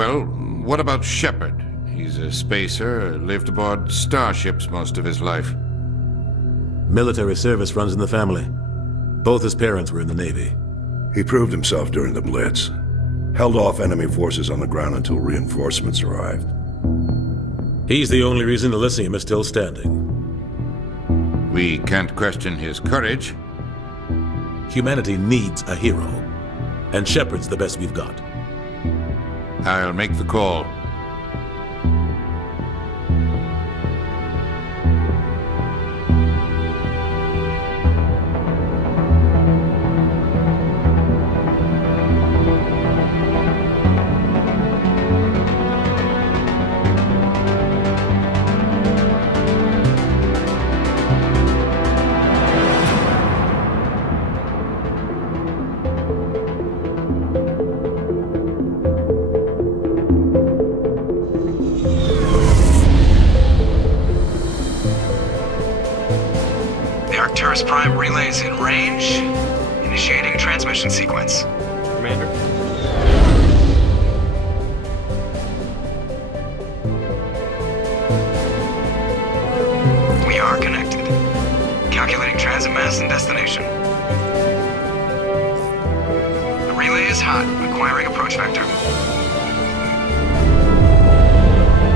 Well, what about Shepard? He's a spacer, lived aboard starships most of his life. Military service runs in the family. Both his parents were in the Navy. He proved himself during the Blitz. Held off enemy forces on the ground until reinforcements arrived. He's the only reason Elysium is still standing. We can't question his courage. Humanity needs a hero, and Shepard's the best we've got. I'll make the call. Arcturus Prime relays in range. Initiating transmission sequence. Commander. We are connected. Calculating transit mass and destination. The relay is hot, acquiring approach vector.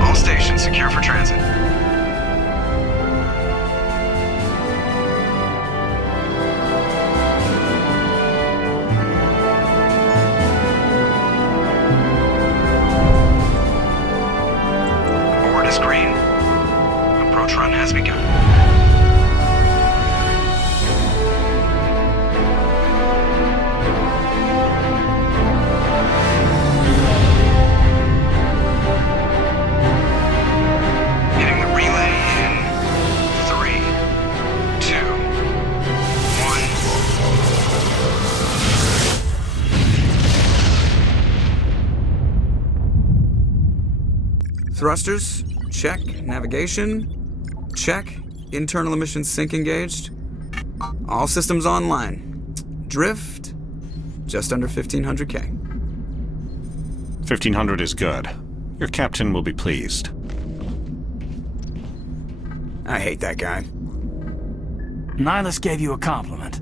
All stations secure for transit. Green. Approach run has begun. Hitting the relay in 3, 2, 1. Thrusters. Check. Navigation. Check. Internal emissions sync engaged. All systems online. Drift. Just under 1500K. 1500 is good. Your captain will be pleased. I hate that guy. Nihilus gave you a compliment.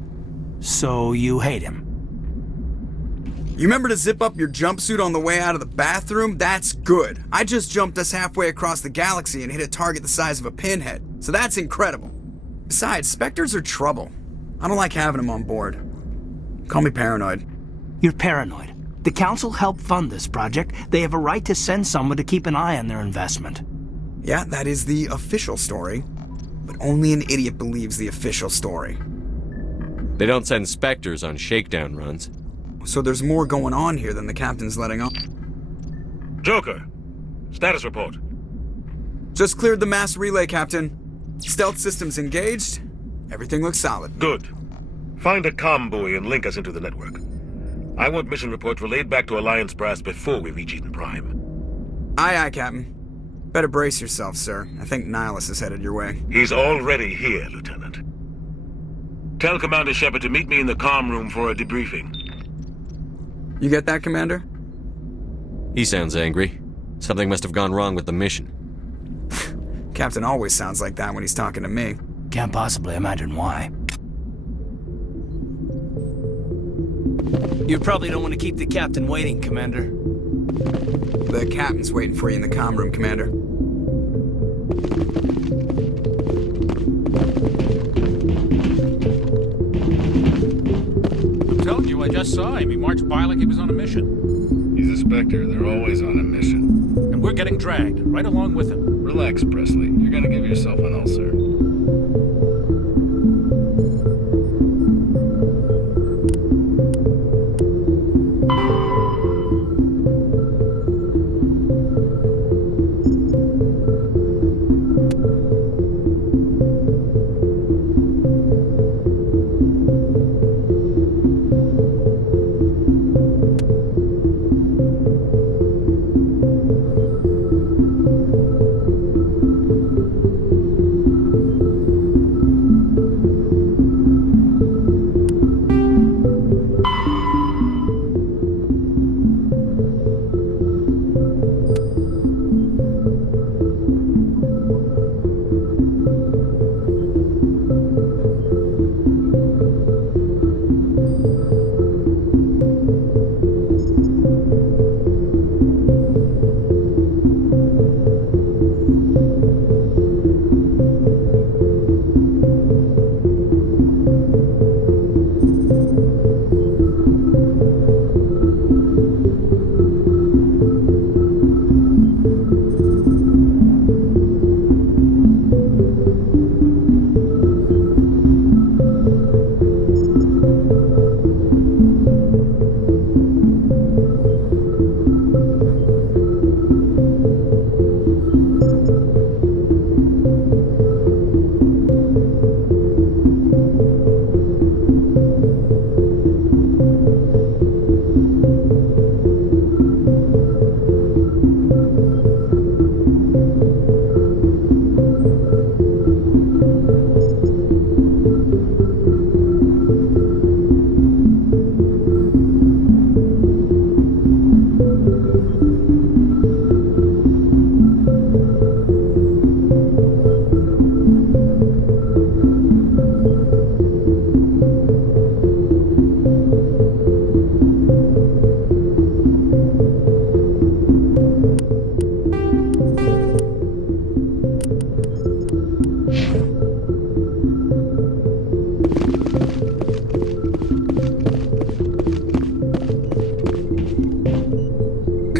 So you hate him. You remember to zip up your jumpsuit on the way out of the bathroom? That's good. I just jumped us halfway across the galaxy and hit a target the size of a pinhead, so that's incredible. Besides, Spectres are trouble. I don't like having them on board. Call me paranoid. You're paranoid. The Council helped fund this project. They have a right to send someone to keep an eye on their investment. Yeah, that is the official story. But only an idiot believes the official story. They don't send Spectres on shakedown runs. So there's more going on here than the captain's letting on. Joker, status report. Just cleared the mass relay, Captain. Stealth systems engaged. Everything looks solid. Good. Find a comm buoy and link us into the network. I want mission reports relayed back to Alliance Brass before we reach Eden Prime. Aye, aye, Captain. Better brace yourself, sir. I think Nihilus is headed your way. He's already here, Lieutenant. Tell Commander Shepard to meet me in the comm room for a debriefing. You get that, Commander? He sounds angry. Something must have gone wrong with the mission. Captain always sounds like that when he's talking to me. Can't possibly imagine why. You probably don't want to keep the captain waiting, Commander. The captain's waiting for you in the comm room, Commander. I'm telling you, I just saw him. He marched by like he was on a mission. He's a Spectre. They're always on a mission. And we're getting dragged, right along with him. Relax, Presley. You're gonna give yourself an ulcer.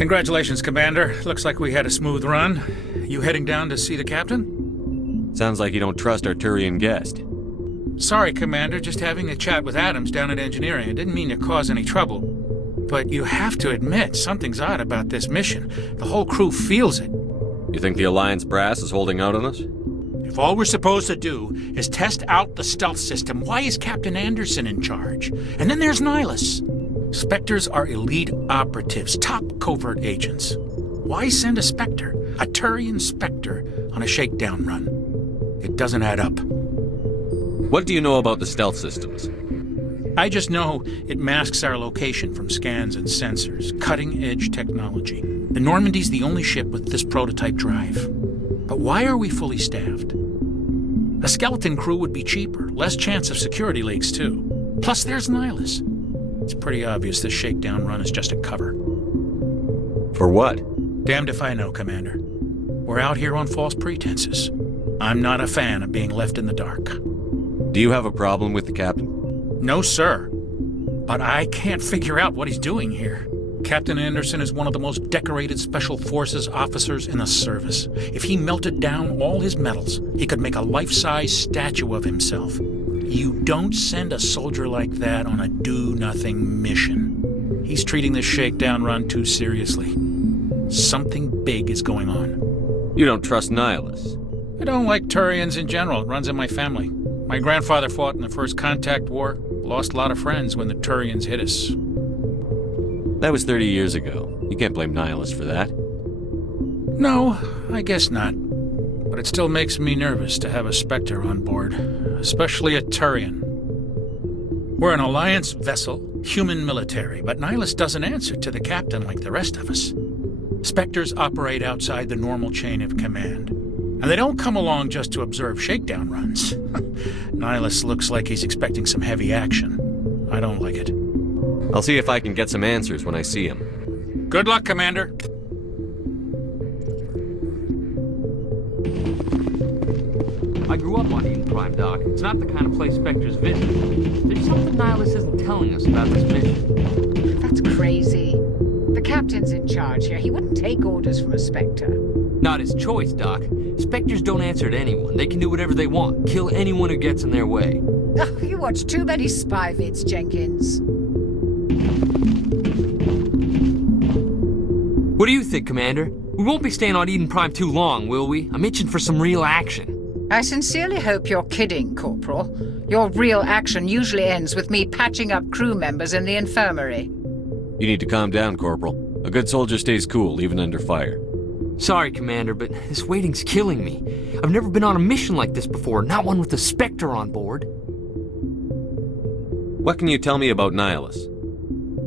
Congratulations, Commander. Looks like we had a smooth run. You heading down to see the captain? Sounds like you don't trust our Turian guest. Sorry, Commander. Just having a chat with Adams down at engineering. It didn't mean to cause any trouble. But you have to admit, something's odd about this mission. The whole crew feels it. You think the Alliance brass is holding out on us? If all we're supposed to do is test out the stealth system, why is Captain Anderson in charge? And then there's Nihilus. Spectres are elite operatives, top covert agents. Why send a Spectre, a Turian Spectre, on a shakedown run? It doesn't add up. What do you know about the stealth systems? I just know it masks our location from scans and sensors. Cutting-edge technology. The Normandy's the only ship with this prototype drive. But why are we fully staffed? A skeleton crew would be cheaper, less chance of security leaks, too. Plus, there's Nihilus. It's pretty obvious this shakedown run is just a cover. For what? Damned if I know, Commander. We're out here on false pretenses. I'm not a fan of being left in the dark. Do you have a problem with the captain? No, sir. But I can't figure out what he's doing here. Captain Anderson is one of the most decorated Special Forces officers in the service. If he melted down all his medals, he could make a life-size statue of himself. You don't send a soldier like that on a do-nothing mission. He's treating this shakedown run too seriously. Something big is going on. You don't trust Nihilus? I don't like Turians in general. It runs in my family. My grandfather fought in the First Contact War. Lost a lot of friends when the Turians hit us. That was 30 years ago. You can't blame Nihilus for that. No, I guess not. But it still makes me nervous to have a Spectre on board, especially a Turian. We're an Alliance vessel, human military, but Nihilus doesn't answer to the captain like the rest of us. Spectres operate outside the normal chain of command. And they don't come along just to observe shakedown runs. Nihilus looks like he's expecting some heavy action. I don't like it. I'll see if I can get some answers when I see him. Good luck, Commander. I grew up on Eden Prime, Doc. It's not the kind of place Spectres visit. There's something Nihilus isn't telling us about this mission. That's crazy. The captain's in charge here. He wouldn't take orders from a Spectre. Not his choice, Doc. Spectres don't answer to anyone. They can do whatever they want. Kill anyone who gets in their way. Oh, you watch too many spy vids, Jenkins. What do you think, Commander? We won't be staying on Eden Prime too long, will we? I'm itching for some real action. I sincerely hope you're kidding, Corporal. Your real action usually ends with me patching up crew members in the infirmary. You need to calm down, Corporal. A good soldier stays cool, even under fire. Sorry, Commander, but this waiting's killing me. I've never been on a mission like this before, not one with a Spectre on board. What can you tell me about Nihilus?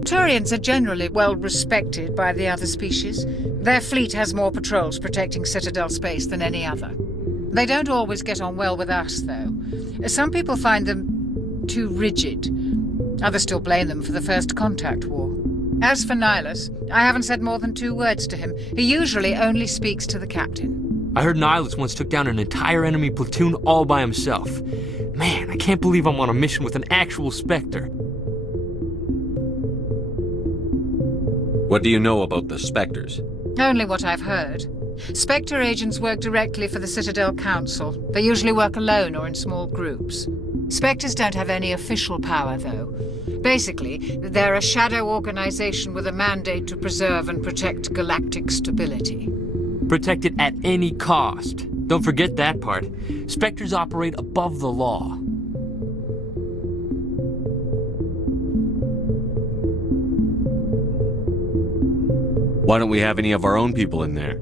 Turians are generally well respected by the other species. Their fleet has more patrols protecting Citadel space than any other. They don't always get on well with us, though. Some people find them too rigid. Others still blame them for the First Contact War. As for Nihilus, I haven't said more than 2 words to him. He usually only speaks to the captain. I heard Nihilus once took down an entire enemy platoon all by himself. Man, I can't believe I'm on a mission with an actual Spectre. What do you know about the Spectres? Only what I've heard. Spectre agents work directly for the Citadel Council. They usually work alone or in small groups. Spectres don't have any official power, though. Basically, they're a shadow organization with a mandate to preserve and protect galactic stability. Protect it at any cost. Don't forget that part. Spectres operate above the law. Why don't we have any of our own people in there?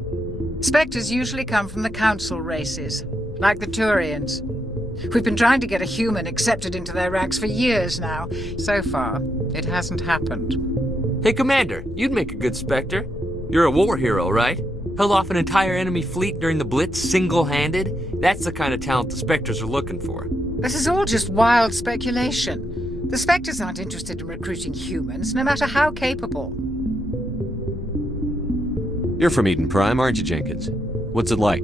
Spectres usually come from the Council races, like the Turians. We've been trying to get a human accepted into their ranks for years now. So far, it hasn't happened. Hey, Commander, you'd make a good Spectre. You're a war hero, right? Held off an entire enemy fleet during the Blitz single-handed? That's the kind of talent the Spectres are looking for. This is all just wild speculation. The Spectres aren't interested in recruiting humans, no matter how capable. You're from Eden Prime, aren't you, Jenkins? What's it like?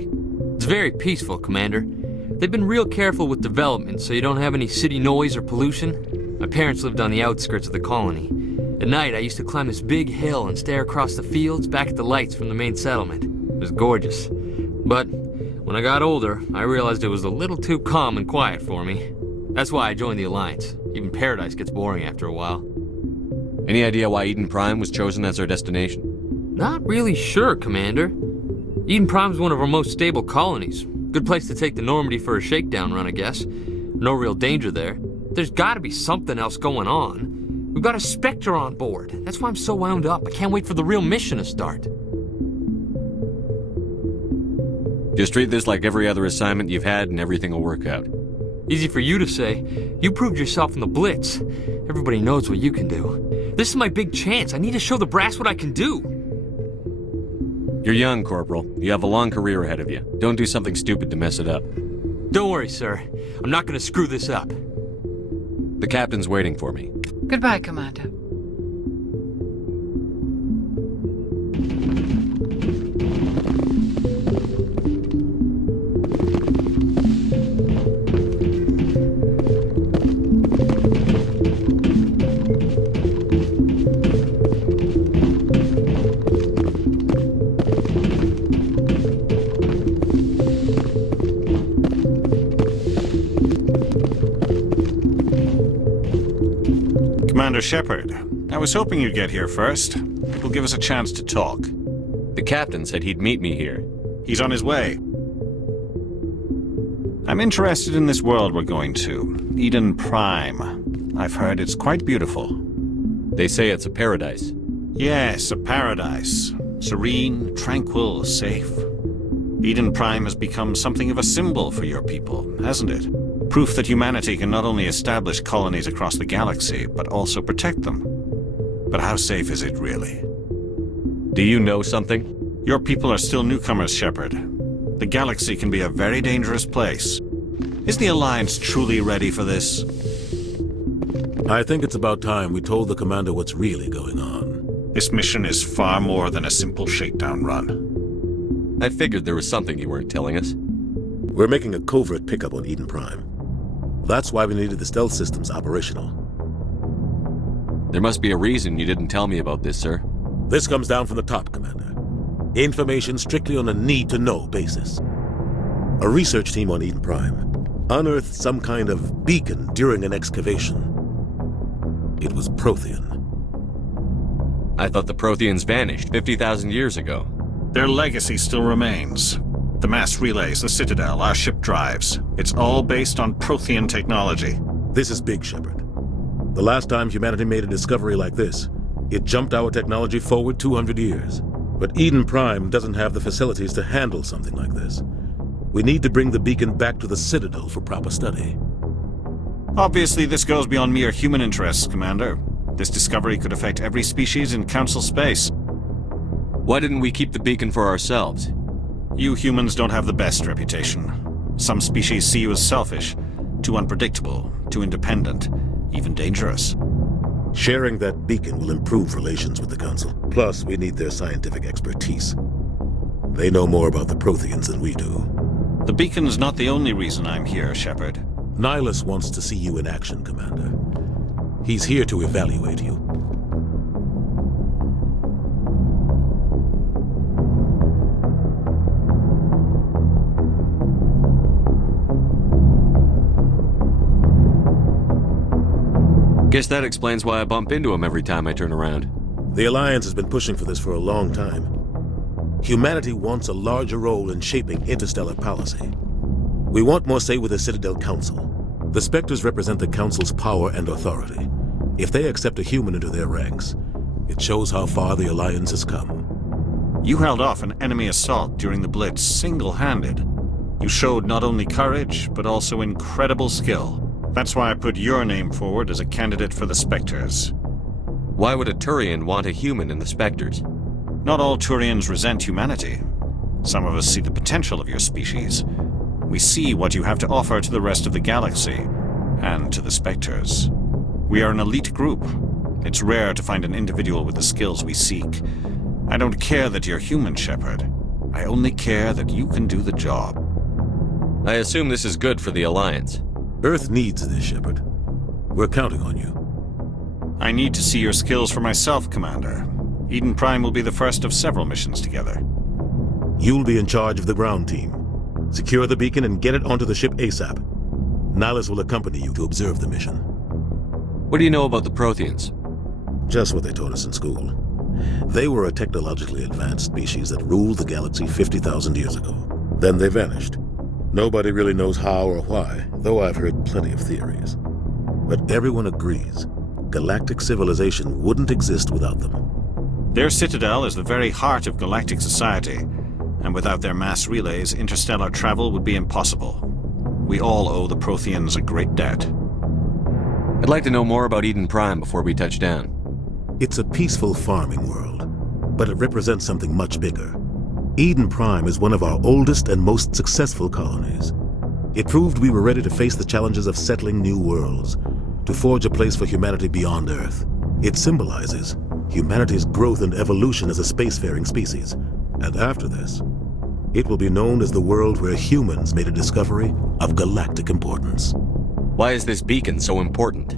It's very peaceful, Commander. They've been real careful with development, so you don't have any city noise or pollution. My parents lived on the outskirts of the colony. At night, I used to climb this big hill and stare across the fields back at the lights from the main settlement. It was gorgeous. But when I got older, I realized it was a little too calm and quiet for me. That's why I joined the Alliance. Even Paradise gets boring after a while. Any idea why Eden Prime was chosen as our destination? Not really sure, Commander. Eden Prime's one of our most stable colonies. Good place to take the Normandy for a shakedown run, I guess. No real danger there. There's gotta be something else going on. We've got a Spectre on board. That's why I'm so wound up. I can't wait for the real mission to start. Just treat this like every other assignment you've had and everything will work out. Easy for you to say. You proved yourself in the Blitz. Everybody knows what you can do. This is my big chance. I need to show the brass what I can do. You're young, Corporal. You have a long career ahead of you. Don't do something stupid to mess it up. Don't worry, sir. I'm not gonna screw this up. The captain's waiting for me. Goodbye, Commander. Commander Shepard, I was hoping you'd get here first. It will give us a chance to talk. The captain said he'd meet me here. He's on his way. I'm interested in this world we're going to, Eden Prime. I've heard it's quite beautiful. They say it's a paradise. Yes, a paradise. Serene, tranquil, safe. Eden Prime has become something of a symbol for your people, hasn't it? Proof that humanity can not only establish colonies across the galaxy, but also protect them. But how safe is it, really? Do you know something? Your people are still newcomers, Shepard. The galaxy can be a very dangerous place. Is the Alliance truly ready for this? I think it's about time we told the Commander what's really going on. This mission is far more than a simple shakedown run. I figured there was something you weren't telling us. We're making a covert pickup on Eden Prime. That's why we needed the stealth systems operational. There must be a reason you didn't tell me about this, sir. This comes down from the top, Commander. Information strictly on a need-to-know basis. A research team on Eden Prime unearthed some kind of beacon during an excavation. It was Prothean. I thought the Protheans vanished 50,000 years ago. Their legacy still remains. The mass relays, the Citadel, our ship drives. It's all based on Prothean technology. This is big, Shepard. The last time humanity made a discovery like this, it jumped our technology forward 200 years. But Eden Prime doesn't have the facilities to handle something like this. We need to bring the beacon back to the Citadel for proper study. Obviously, this goes beyond mere human interests, Commander. This discovery could affect every species in Council space. Why didn't we keep the beacon for ourselves? You humans don't have the best reputation. Some species see you as selfish, too unpredictable, too independent, even dangerous. Sharing that beacon will improve relations with the Council. Plus, we need their scientific expertise. They know more about the Protheans than we do. The beacon's not the only reason I'm here, Shepard. Nihilus wants to see you in action, Commander. He's here to evaluate you. Guess that explains why I bump into him every time I turn around. The Alliance has been pushing for this for a long time. Humanity wants a larger role in shaping interstellar policy. We want more say with the Citadel Council. The Spectres represent the Council's power and authority. If they accept a human into their ranks, it shows how far the Alliance has come. You held off an enemy assault during the Blitz single-handed. You showed not only courage, but also incredible skill. That's why I put your name forward as a candidate for the Spectres. Why would a Turian want a human in the Spectres? Not all Turians resent humanity. Some of us see the potential of your species. We see what you have to offer to the rest of the galaxy, and to the Spectres. We are an elite group. It's rare to find an individual with the skills we seek. I don't care that you're human, Shepard. I only care that you can do the job. I assume this is good for the Alliance. Earth needs this, Shepard. We're counting on you. I need to see your skills for myself, Commander. Eden Prime will be the first of several missions together. You'll be in charge of the ground team. Secure the beacon and get it onto the ship ASAP. Nihilus will accompany you to observe the mission. What do you know about the Protheans? Just what they taught us in school. They were a technologically advanced species that ruled the galaxy 50,000 years ago. Then they vanished. Nobody really knows how or why, though I've heard plenty of theories. But everyone agrees galactic civilization wouldn't exist without them. Their citadel is the very heart of galactic society, and without their mass relays, interstellar travel would be impossible. We all owe the Protheans a great debt. I'd like to know more about Eden Prime before we touch down. It's a peaceful farming world, but it represents something much bigger. Eden Prime is one of our oldest and most successful colonies. It proved we were ready to face the challenges of settling new worlds, to forge a place for humanity beyond Earth. It symbolizes humanity's growth and evolution as a spacefaring species. And after this, it will be known as the world where humans made a discovery of galactic importance. Why is this beacon so important?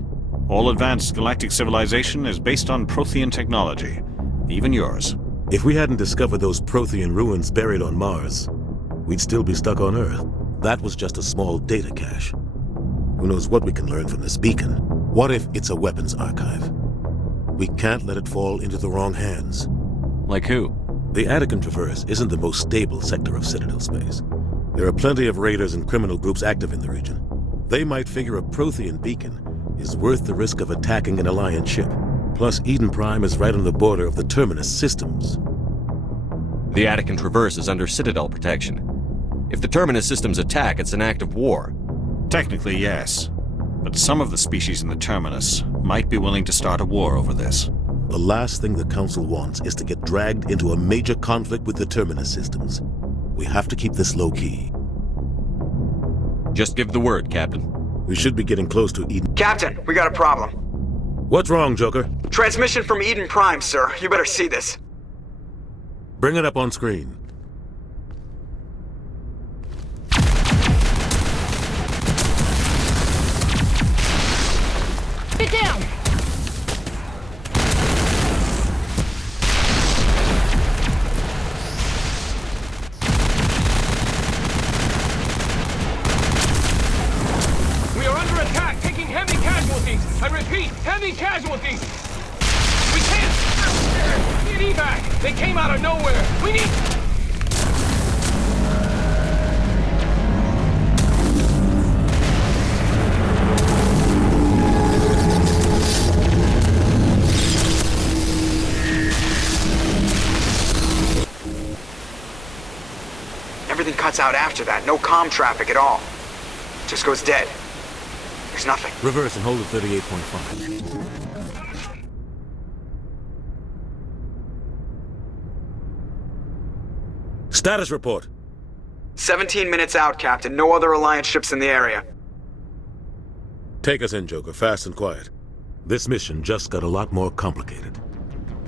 All advanced galactic civilization is based on Prothean technology, even yours. If we hadn't discovered those Prothean ruins buried on Mars, we'd still be stuck on Earth. That was just a small data cache. Who knows what we can learn from this beacon? What if it's a weapons archive? We can't let it fall into the wrong hands. Like who? The Attican Traverse isn't the most stable sector of Citadel space. There are plenty of raiders and criminal groups active in the region. They might figure a Prothean beacon is worth the risk of attacking an Alliance ship. Plus, Eden Prime is right on the border of the Terminus systems. The Attican Traverse is under Citadel protection. If the Terminus systems attack, it's an act of war. Technically, yes. But some of the species in the Terminus might be willing to start a war over this. The last thing the Council wants is to get dragged into a major conflict with the Terminus systems. We have to keep this low-key. Just give the word, Captain. We should be getting close to Eden. Captain, we got a problem. What's wrong, Joker? Transmission from Eden Prime, sir. You better see this. Bring it up on screen. Get down! We are under attack, taking heavy casualties. I repeat, heavy casualties. We can't. Need evac. They came out of nowhere. We need. Everything cuts out after that. No comm traffic at all. Just goes dead. There's nothing. Reverse and hold at 38.5. Status report. 17 minutes out, Captain. No other Alliance ships in the area. Take us in, Joker, fast and quiet. This mission just got a lot more complicated.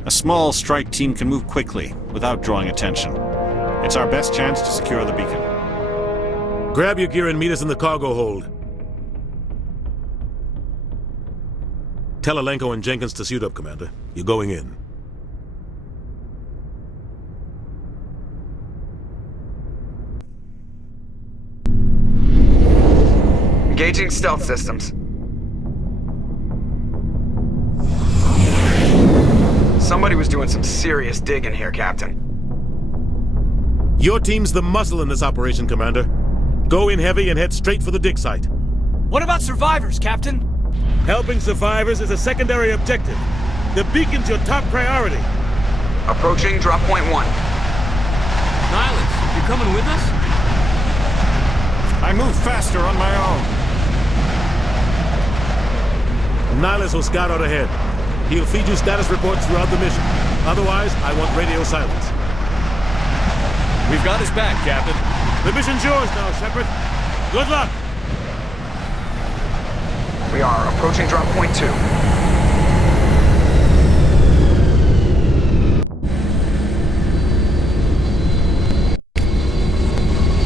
A small strike team can move quickly, without drawing attention. It's our best chance to secure the beacon. Grab your gear and meet us in the cargo hold. Tell Alenko and Jenkins to suit up, Commander. You're going in. Engaging stealth systems. Somebody was doing some serious digging here, Captain. Your team's the muscle in this operation, Commander. Go in heavy and head straight for the dig site. What about survivors, Captain? Helping survivors is a secondary objective. The beacon's your top priority. Approaching drop point 1. Nihilus, you coming with us? I move faster on my own. Nihilus will scout out ahead. He'll feed you status reports throughout the mission. Otherwise, I want radio silence. We've got his back, Captain. The mission's yours now, Shepard. Good luck! We are approaching drop point 2.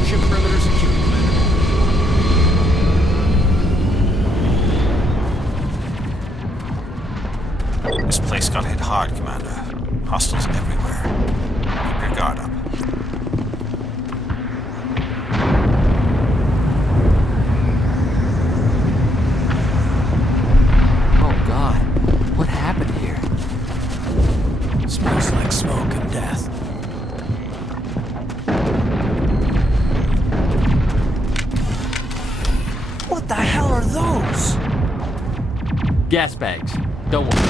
Ship perimeter secure, Commander. Hostiles everywhere. Keep your guard up. Oh God, what happened here? Smells like smoke and death. What the hell are those? Gas bags. Don't worry.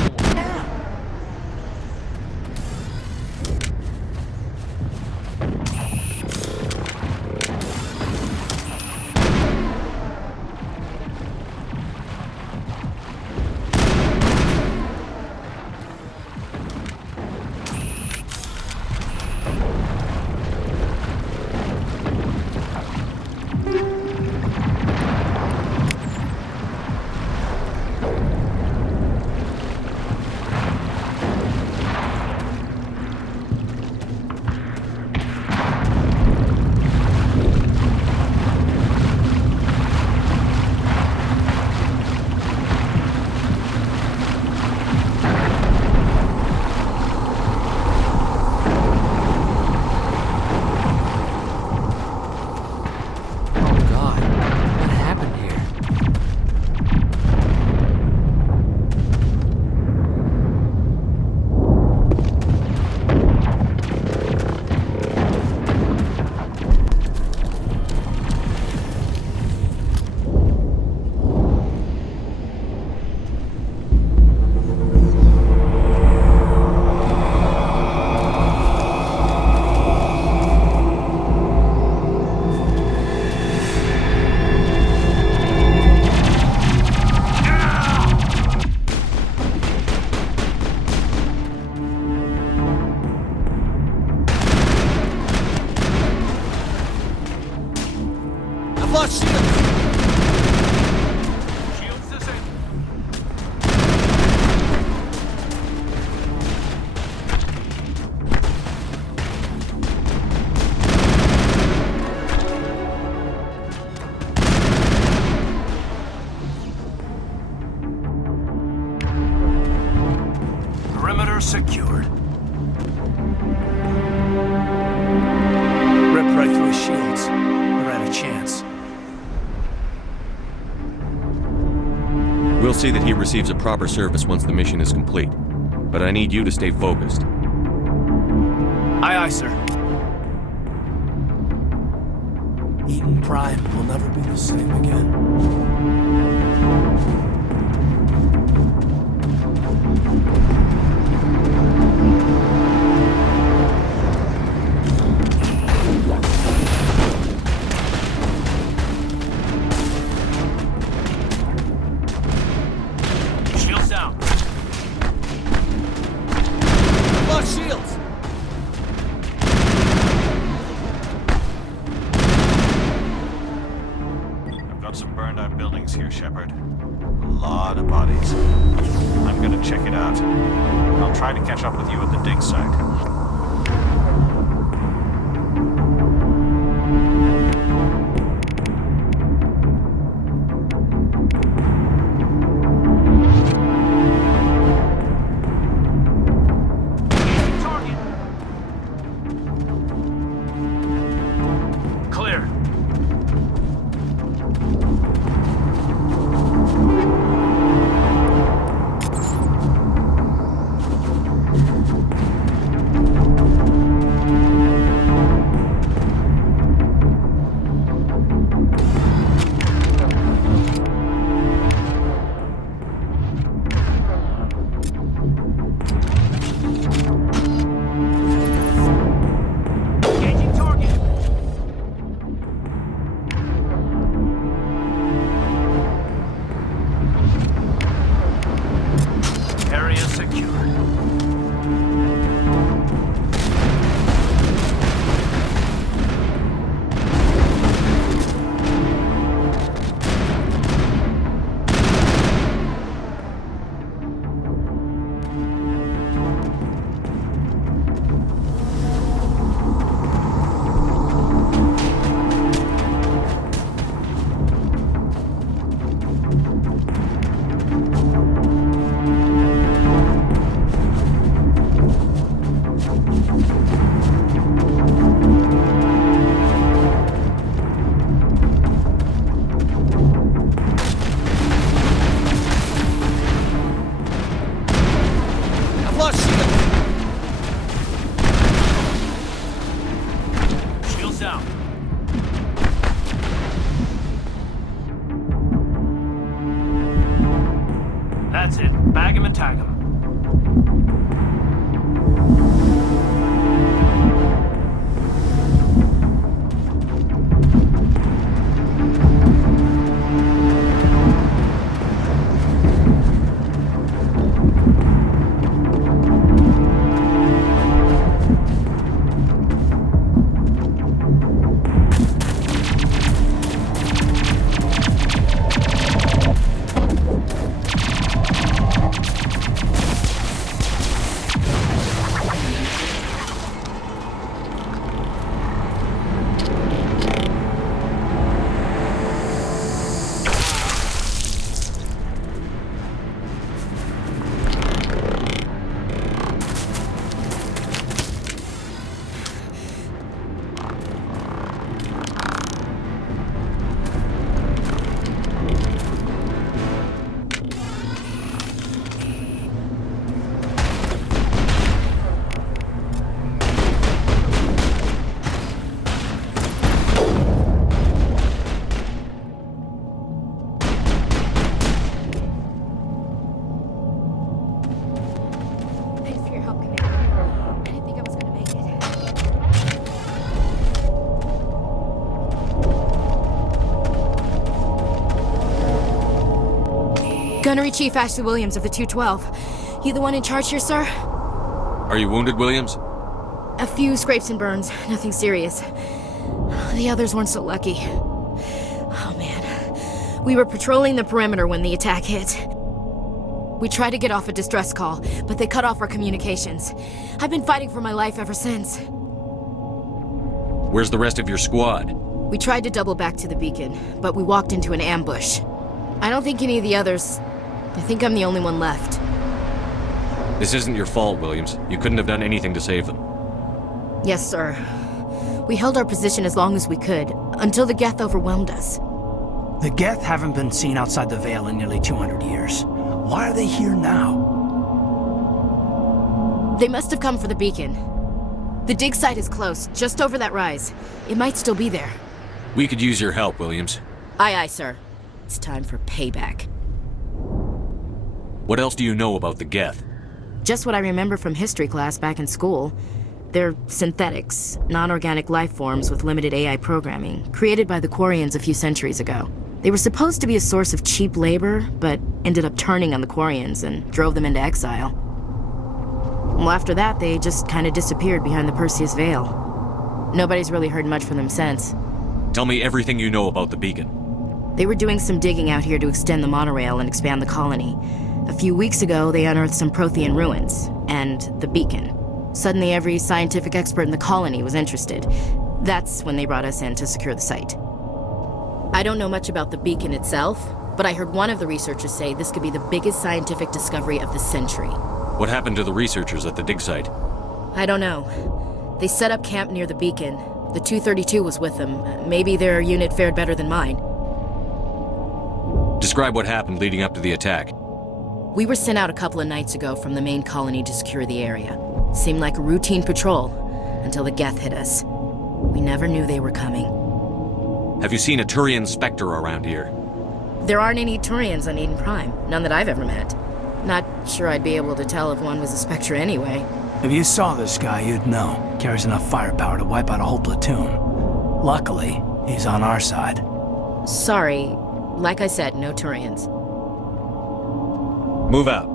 Secured. Ripped right through his shields. We're out of chance. We'll see that he receives a proper service once the mission is complete. But I need you to stay focused. Aye, aye, sir. Eden Prime will never be the same again. Some burned out buildings here, Shepard. A lot of bodies. I'm gonna check it out. I'll try to catch up with you at the dig site. Gunnery Chief Ashley Williams of the 212. You the one in charge here, sir? Are you wounded, Williams? A few scrapes and burns, nothing serious. The others weren't so lucky. Oh man. We were patrolling the perimeter when the attack hit. We tried to get off a distress call, but they cut off our communications. I've been fighting for my life ever since. Where's the rest of your squad? We tried to double back to the beacon, but we walked into an ambush. I don't think any of the others... I think I'm the only one left. This isn't your fault, Williams. You couldn't have done anything to save them. Yes, sir. We held our position as long as we could, until the Geth overwhelmed us. The Geth haven't been seen outside the Veil in nearly 200 years. Why are they here now? They must have come for the beacon. The dig site is close, just over that rise. It might still be there. We could use your help, Williams. Aye, aye, sir. It's time for payback. What else do you know about the Geth? Just what I remember from history class back in school. They're synthetics, non-organic life forms with limited AI programming, created by the Quarians a few centuries ago. They were supposed to be a source of cheap labor, but ended up turning on the Quarians and drove them into exile. Well, after that, they just kind of disappeared behind the Perseus Veil. Nobody's really heard much from them since. Tell me everything you know about the beacon. They were doing some digging out here to extend the monorail and expand the colony. A few weeks ago, they unearthed some Prothean ruins, and the beacon. Suddenly, every scientific expert in the colony was interested. That's when they brought us in to secure the site. I don't know much about the beacon itself, but I heard one of the researchers say this could be the biggest scientific discovery of the century. What happened to the researchers at the dig site? I don't know. They set up camp near the beacon. The 232 was with them. Maybe their unit fared better than mine. Describe what happened leading up to the attack. We were sent out a couple of nights ago from the main colony to secure the area. Seemed like a routine patrol, until the Geth hit us. We never knew they were coming. Have you seen a Turian Spectre around here? There aren't any Turians on Eden Prime, none that I've ever met. Not sure I'd be able to tell if one was a Spectre anyway. If you saw this guy, you'd know. Carries enough firepower to wipe out a whole platoon. Luckily, he's on our side. Sorry. Like I said, no Turians. Move out.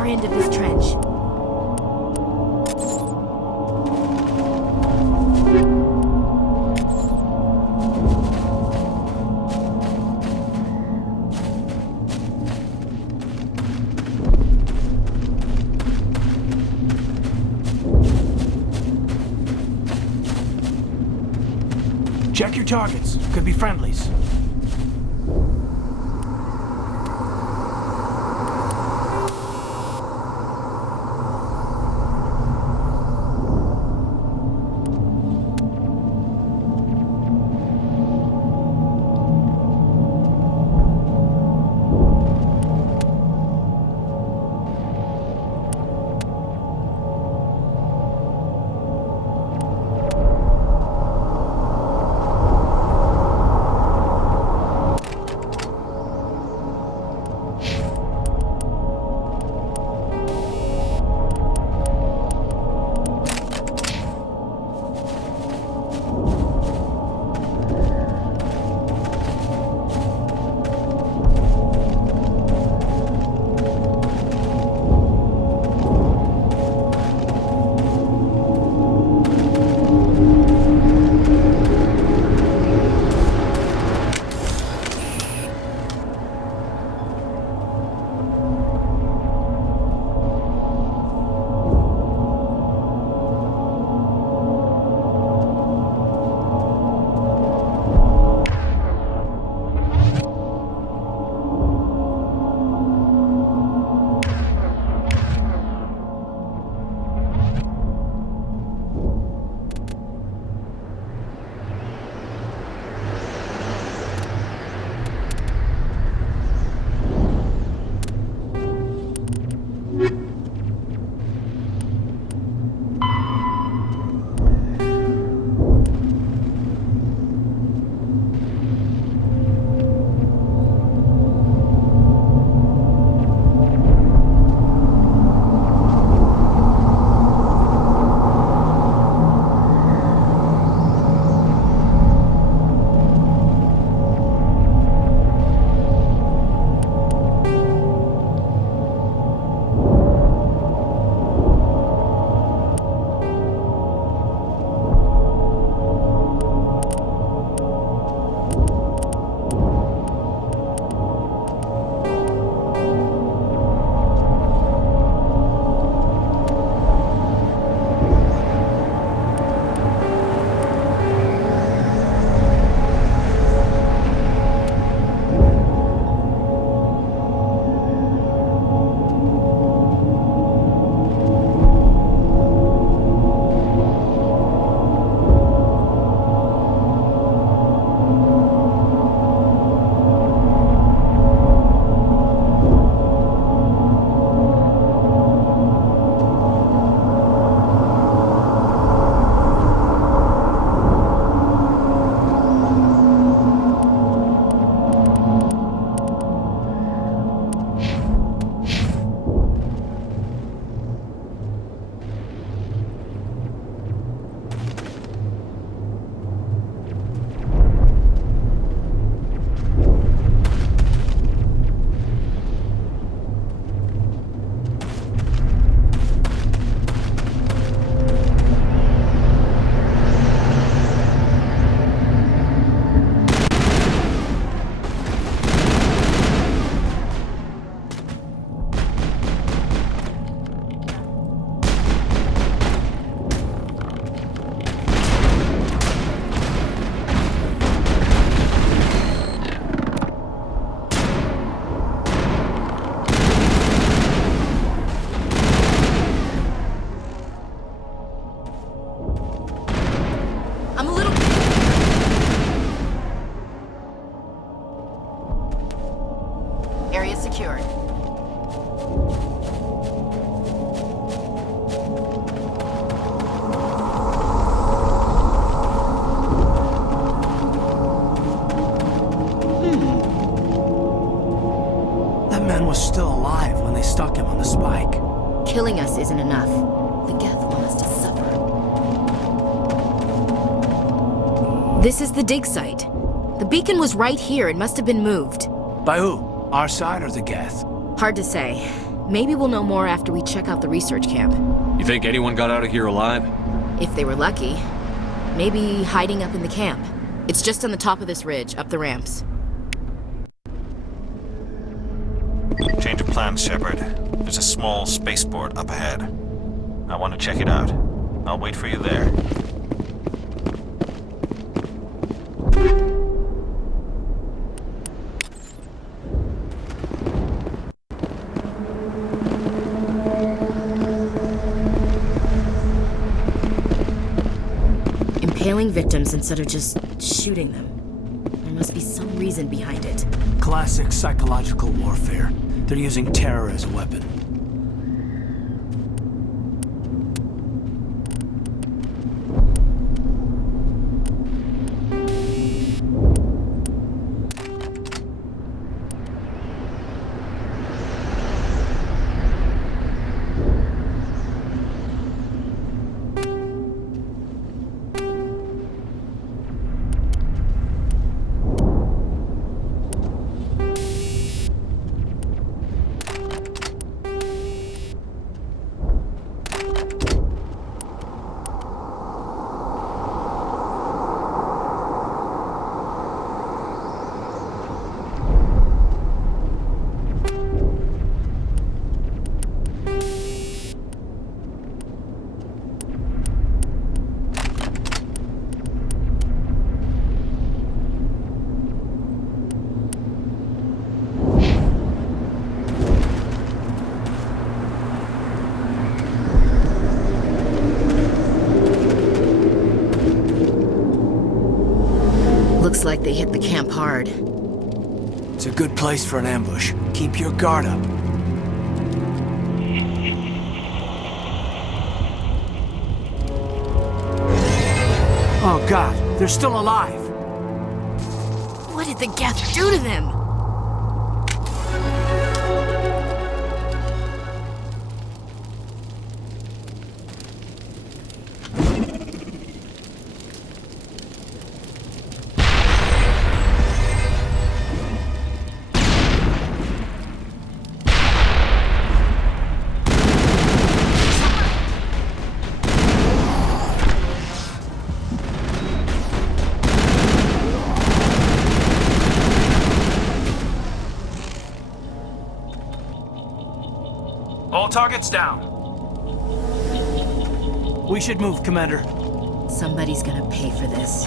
far end of this trench. Check your targets. Could be friendlies. secured. That man was still alive when they stuck him on the spike. Killing us isn't enough. The Geth want us to suffer. This is the dig site. The beacon was right here. It must have been moved. By who? Our side or the Geth? Hard to say. Maybe we'll know more after we check out the research camp. You think anyone got out of here alive? If they were lucky. Maybe hiding up in the camp. It's just on the top of this ridge, up the ramps. Change of plans, Shepard. There's a small spaceport up ahead. I want to check it out. I'll wait for you there. Impaling victims instead of just shooting them. There must be some reason behind it. Classic psychological warfare. They're using terror as a weapon. Looks like they hit the camp hard. It's a good place for an ambush. Keep your guard up. Oh God, they're still alive. What did the Geth do to them? All targets down. We should move, Commander. Somebody's gonna pay for this.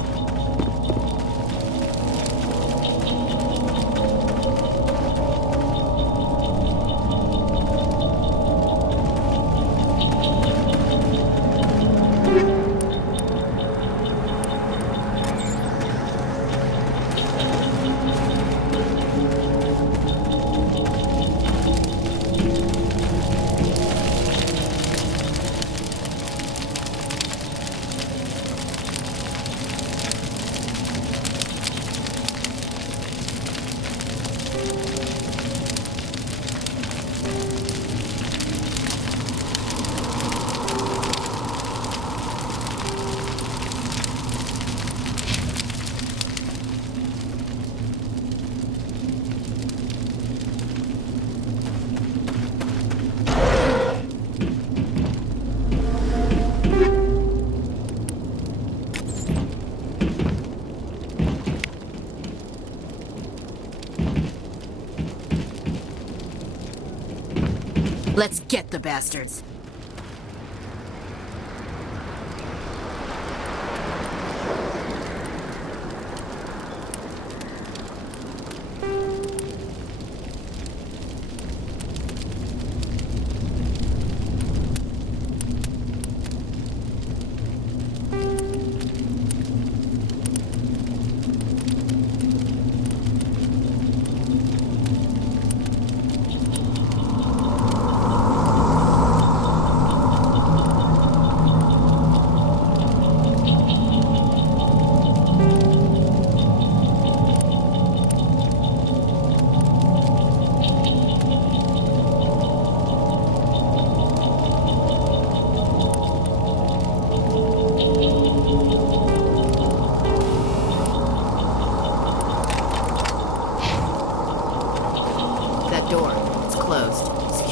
Let's get the bastards.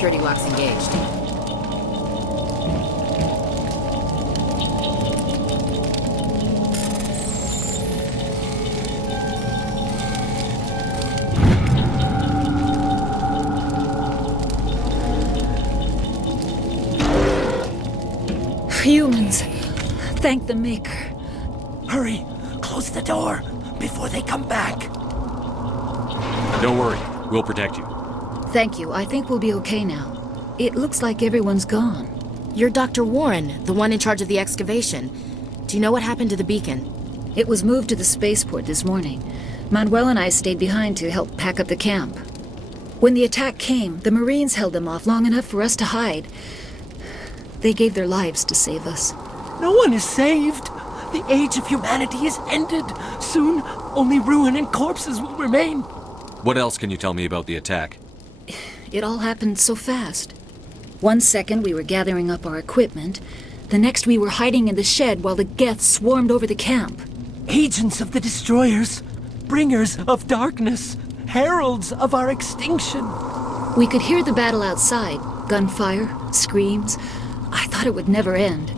security locks engaged. Humans. Thank the Maker. Hurry! Close the door before they come back. Don't worry. We'll protect you. Thank you. I think we'll be okay now. It looks like everyone's gone. You're Dr. Warren, the one in charge of the excavation. Do you know what happened to the beacon? It was moved to the spaceport this morning. Manuel and I stayed behind to help pack up the camp. When the attack came, the Marines held them off long enough for us to hide. They gave their lives to save us. No one is saved. The age of humanity is ended. Soon, only ruin and corpses will remain. What else can you tell me about the attack? It all happened so fast. 1 second we were gathering up our equipment. The next we were hiding in the shed while the Geth swarmed over the camp. Agents of the Destroyers. Bringers of darkness. Heralds of our extinction. We could hear the battle outside. Gunfire, screams. I thought it would never end.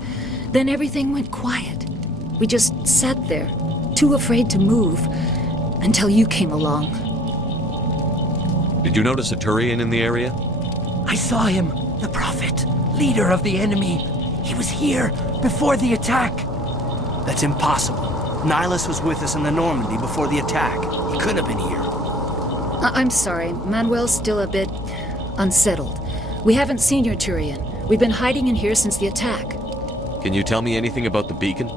Then everything went quiet. We just sat there, too afraid to move, until you came along. Did you notice a Turian in the area? I saw him, the Prophet, leader of the enemy. He was here before the attack. That's impossible. Nihilus was with us in the Normandy before the attack. He couldn't have been here. I'm sorry. Manuel's still a bit unsettled. We haven't seen your Turian. We've been hiding in here since the attack. Can you tell me anything about the beacon?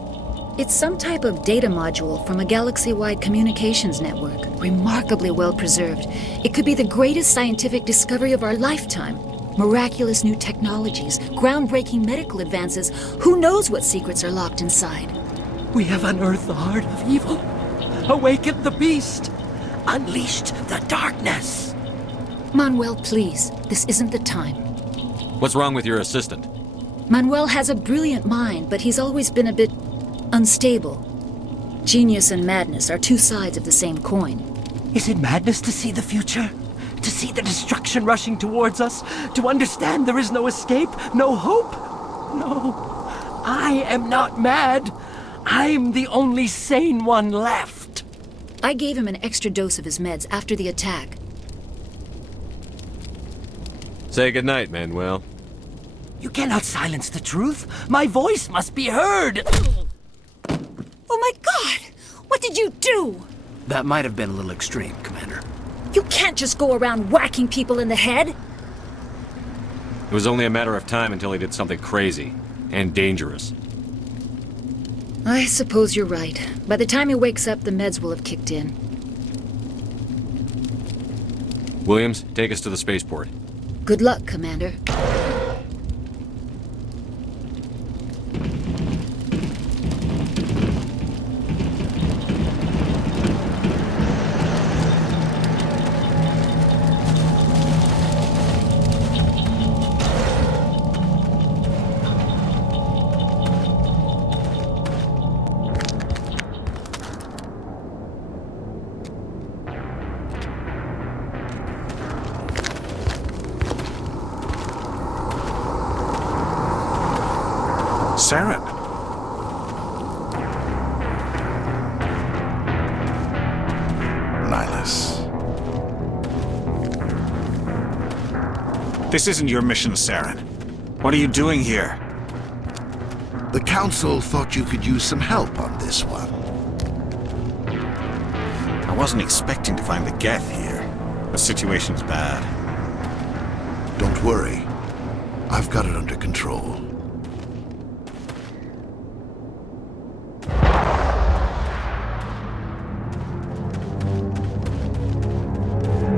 It's some type of data module from a galaxy-wide communications network. Remarkably well preserved. It could be the greatest scientific discovery of our lifetime. Miraculous new technologies, groundbreaking medical advances. Who knows what secrets are locked inside? We have unearthed the heart of evil, awakened the beast, unleashed the darkness. Manuel, please. This isn't the time. What's wrong with your assistant? Manuel has a brilliant mind, but he's always been a bit unstable. Genius and madness are two sides of the same coin. Is it madness to see the future? To see the destruction rushing towards us? To understand there is no escape? No hope? No. I am not mad. I'm the only sane one left. I gave him an extra dose of his meds after the attack. Say goodnight, Manuel. You cannot silence the truth. My voice must be heard. Oh my God! What did you do? That might have been a little extreme, Commander. You can't just go around whacking people in the head. It was only a matter of time until he did something crazy and dangerous. I suppose you're right. By the time he wakes up, the meds will have kicked in. Williams, take us to the spaceport. Good luck, Commander. Saren. Nihilus. This isn't your mission, Saren. What are you doing here? The Council thought you could use some help on this one. I wasn't expecting to find the Geth here. The situation's bad. Don't worry. I've got it under control.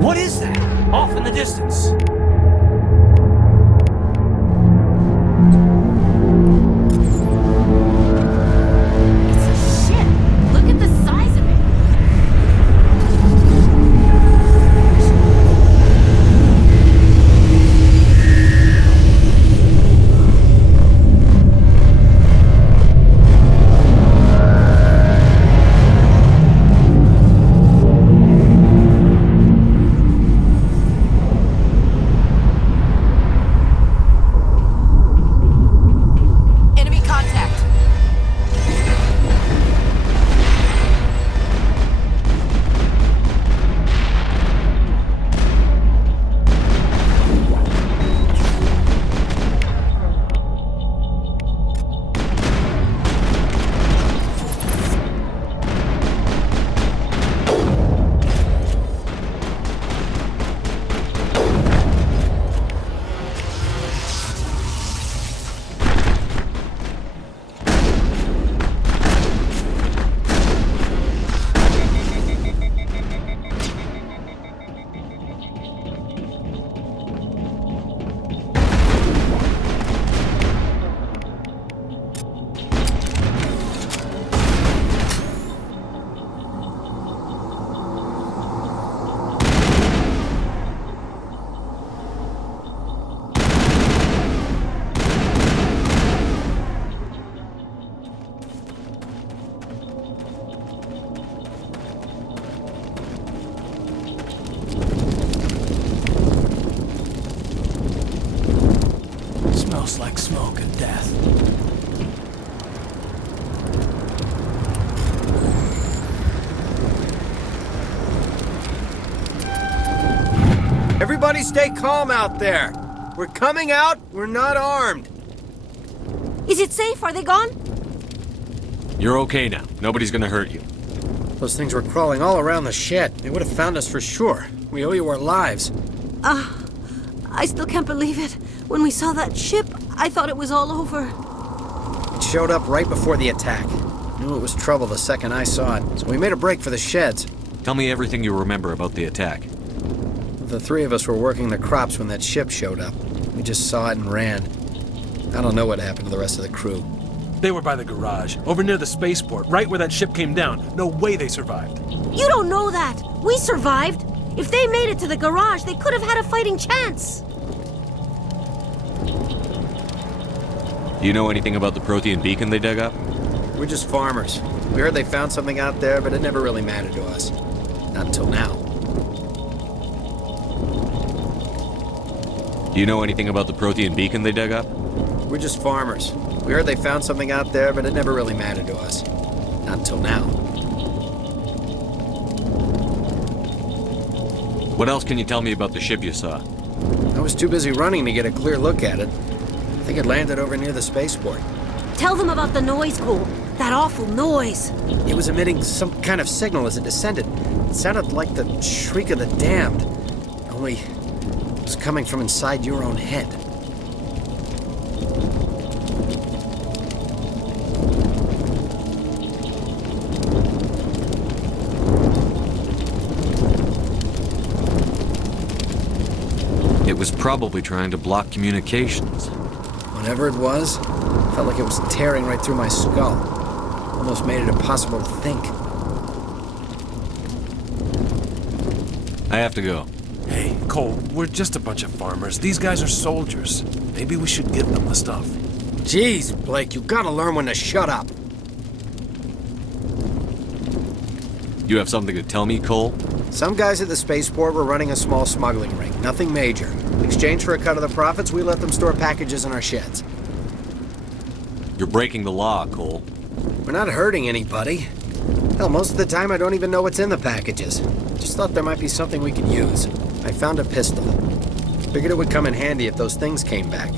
What is that? Off in the distance. It's a ship. Look at the size of it. smoke and death. Everybody stay calm out there. We're coming out, we're not armed. Is it safe? Are they gone? You're okay now. Nobody's gonna hurt you. Those things were crawling all around the shed. They would have found us for sure. We owe you our lives. I still can't believe it. When we saw that ship, I thought it was all over. It showed up right before the attack. Knew it was trouble the second I saw it, so we made a break for the sheds. Tell me everything you remember about the attack. The three of us were working the crops when that ship showed up. We just saw it and ran. I don't know what happened to the rest of the crew. They were by the garage, over near the spaceport, right where that ship came down. No way they survived. You don't know that. We survived. If they made it to the garage, they could have had a fighting chance. Do you know anything about the Prothean beacon they dug up? We're just farmers. We heard they found something out there, but it never really mattered to us. Not until now. Do you know anything about the Prothean beacon they dug up? We're just farmers. We heard they found something out there, but it never really mattered to us. Not until now. What else can you tell me about the ship you saw? I was too busy running to get a clear look at it. I think it landed over near the spaceport. Tell them about the noise, Cole. That awful noise. It was emitting some kind of signal as it descended. It sounded like the shriek of the damned. Only it was coming from inside your own head. It was probably trying to block communications. Whatever it was, felt like it was tearing right through my skull. Almost made it impossible to think. I have to go. Hey, Cole, we're just a bunch of farmers. These guys are soldiers. Maybe we should give them the stuff. Jeez, Blake, you gotta learn when to shut up. You have something to tell me, Cole? Some guys at the spaceport were running a small smuggling ring, nothing major. In exchange for a cut of the profits, we let them store packages in our sheds. You're breaking the law, Cole. We're not hurting anybody. Hell, most of the time I don't even know what's in the packages. Just thought there might be something we could use. I found a pistol. Figured it would come in handy if those things came back.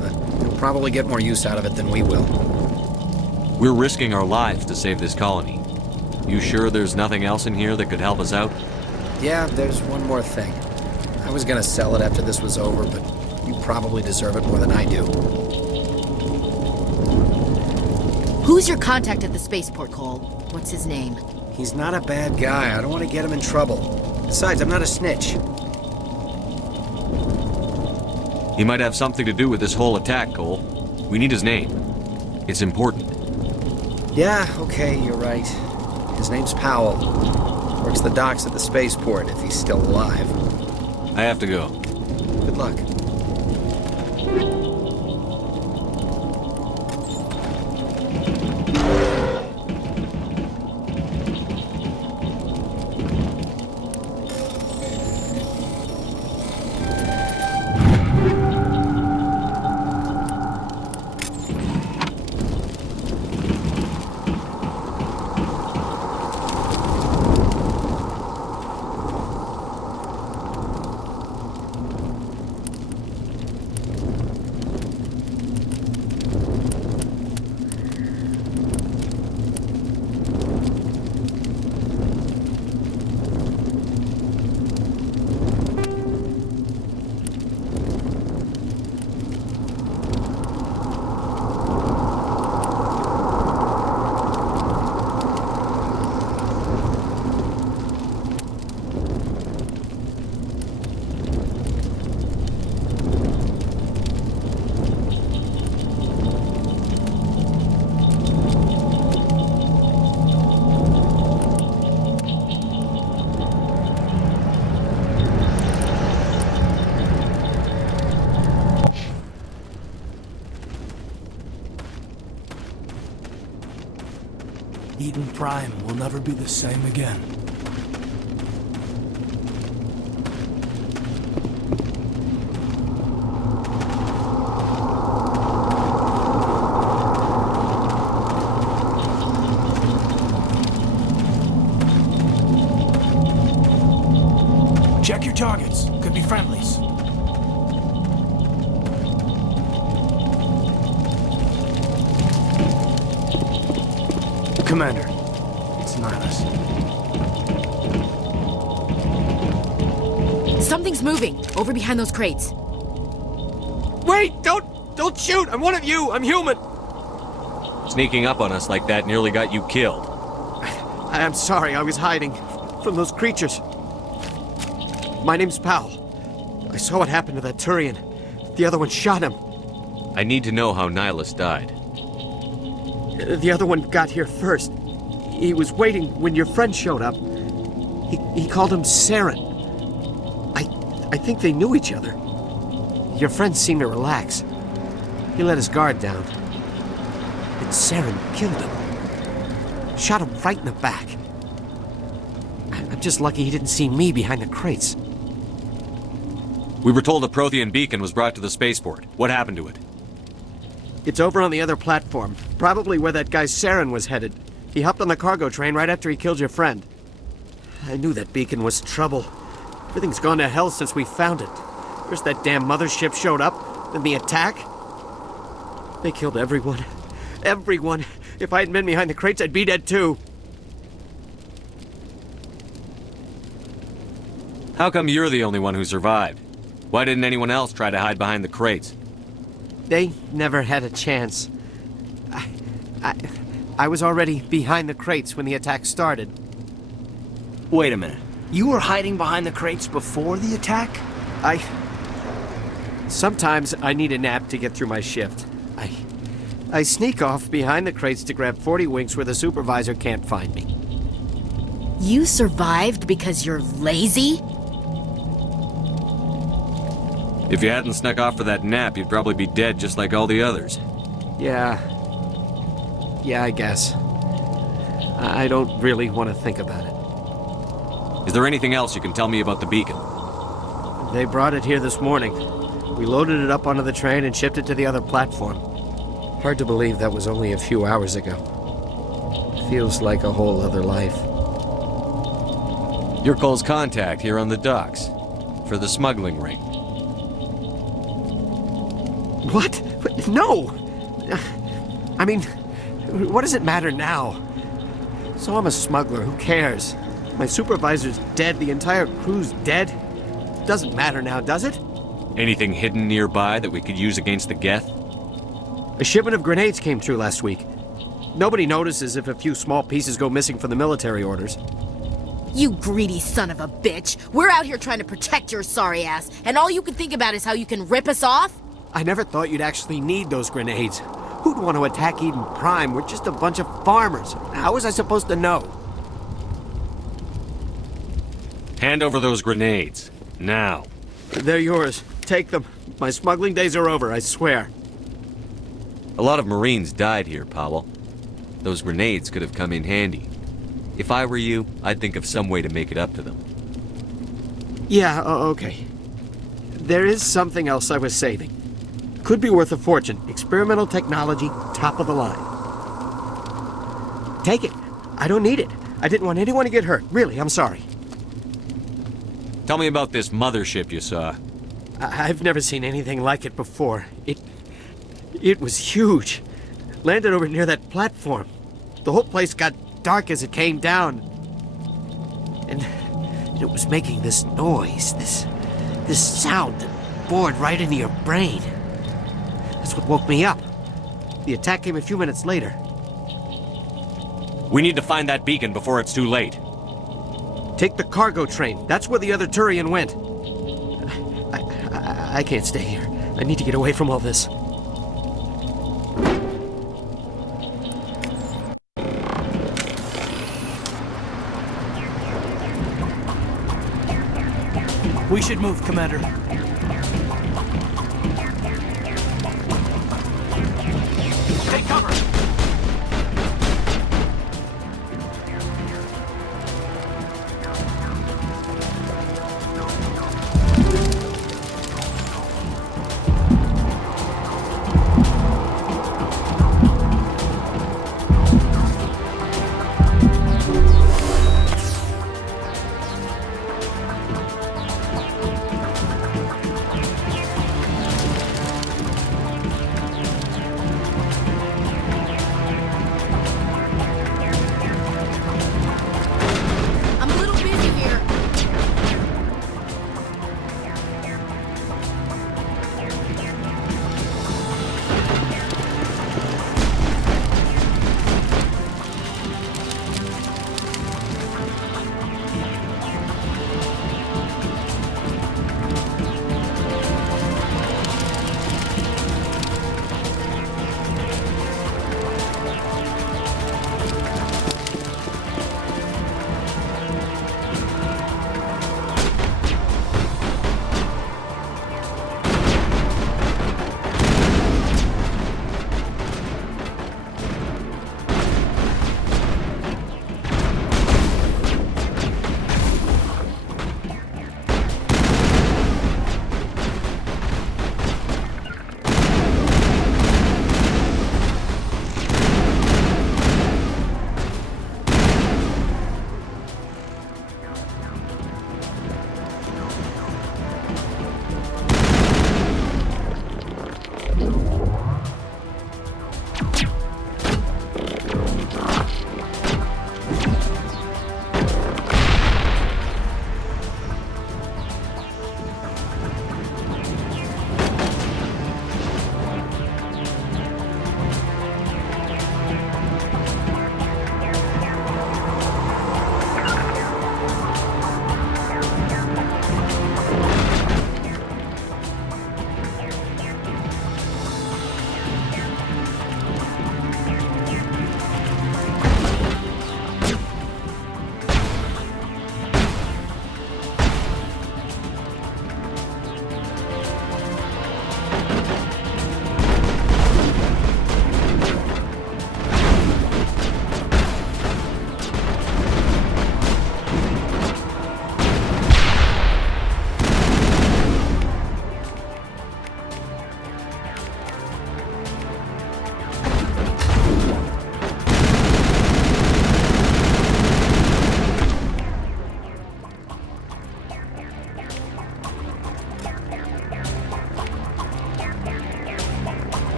But you'll probably get more use out of it than we will. We're risking our lives to save this colony. You sure there's nothing else in here that could help us out? Yeah, there's one more thing. I was gonna sell it after this was over, but you probably deserve it more than I do. Who's your contact at the spaceport, Cole? What's his name? He's not a bad guy. I don't want to get him in trouble. Besides, I'm not a snitch. He might have something to do with this whole attack, Cole. We need his name. It's important. Yeah, okay, you're right. His name's Powell. Works the docks at the spaceport if he's still alive. I have to go. Good luck. Eden Prime will never be the same again. Check your targets. Could be friendlies. Commander, it's Nihilus. Something's moving, over behind those crates. Wait! Don't shoot! I'm one of you! I'm human! Sneaking up on us like that nearly got you killed. I'm sorry, I was hiding from those creatures. My name's Powell. I saw what happened to that Turian. The other one shot him. I need to know how Nihilus died. The other one got here first. He was waiting when your friend showed up. He called him Saren. I think they knew each other. Your friend seemed to relax. He let his guard down. And Saren killed him. Shot him right in the back. I'm just lucky he didn't see me behind the crates. We were told a Prothean beacon was brought to the spaceport. What happened to it? It's over on the other platform. Probably where that guy Saren was headed. He hopped on the cargo train right after he killed your friend. I knew that beacon was trouble. Everything's gone to hell since we found it. First that damn mothership showed up, then the attack. They killed everyone. Everyone. If I hadn't been behind the crates, I'd be dead too. How come you're the only one who survived? Why didn't anyone else try to hide behind the crates? They never had a chance. I was already behind the crates when the attack started. Wait a minute. You were hiding behind the crates before the attack? Sometimes I need a nap to get through my shift. I sneak off behind the crates to grab 40 winks where the supervisor can't find me. You survived because you're lazy? If you hadn't snuck off for that nap, you'd probably be dead just like all the others. Yeah, I guess. I don't really want to think about it. Is there anything else you can tell me about the beacon? They brought it here this morning. We loaded it up onto the train and shipped it to the other platform. Hard to believe that was only a few hours ago. Feels like a whole other life. You're Cole's contact here on the docks. For the smuggling ring. What? No! I mean, what does it matter now? So I'm a smuggler, who cares? My supervisor's dead, the entire crew's dead. Doesn't matter now, does it? Anything hidden nearby that we could use against the Geth? A shipment of grenades came through last week. Nobody notices if a few small pieces go missing from the military orders. You greedy son of a bitch! We're out here trying to protect your sorry ass, and all you can think about is how you can rip us off? I never thought you'd actually need those grenades. Who'd want to attack Eden Prime? We're just a bunch of farmers. How was I supposed to know? Hand over those grenades. Now. They're yours. Take them. My smuggling days are over, I swear. A lot of Marines died here, Powell. Those grenades could have come in handy. If I were you, I'd think of some way to make it up to them. Yeah, okay. There is something else I was saving. Could be worth a fortune. Experimental technology, top of the line. Take it. I don't need it. I didn't want anyone to get hurt. Really, I'm sorry. Tell me about this mothership you saw. I've never seen anything like it before. It was huge. Landed over near that platform. The whole place got dark as it came down. And it was making this noise, this sound that bored right into your brain. That's what woke me up. The attack came a few minutes later. We need to find that beacon before it's too late. Take the cargo train. That's where the other Turian went. I can't stay here. I need to get away from all this. We should move, Commander. Take cover!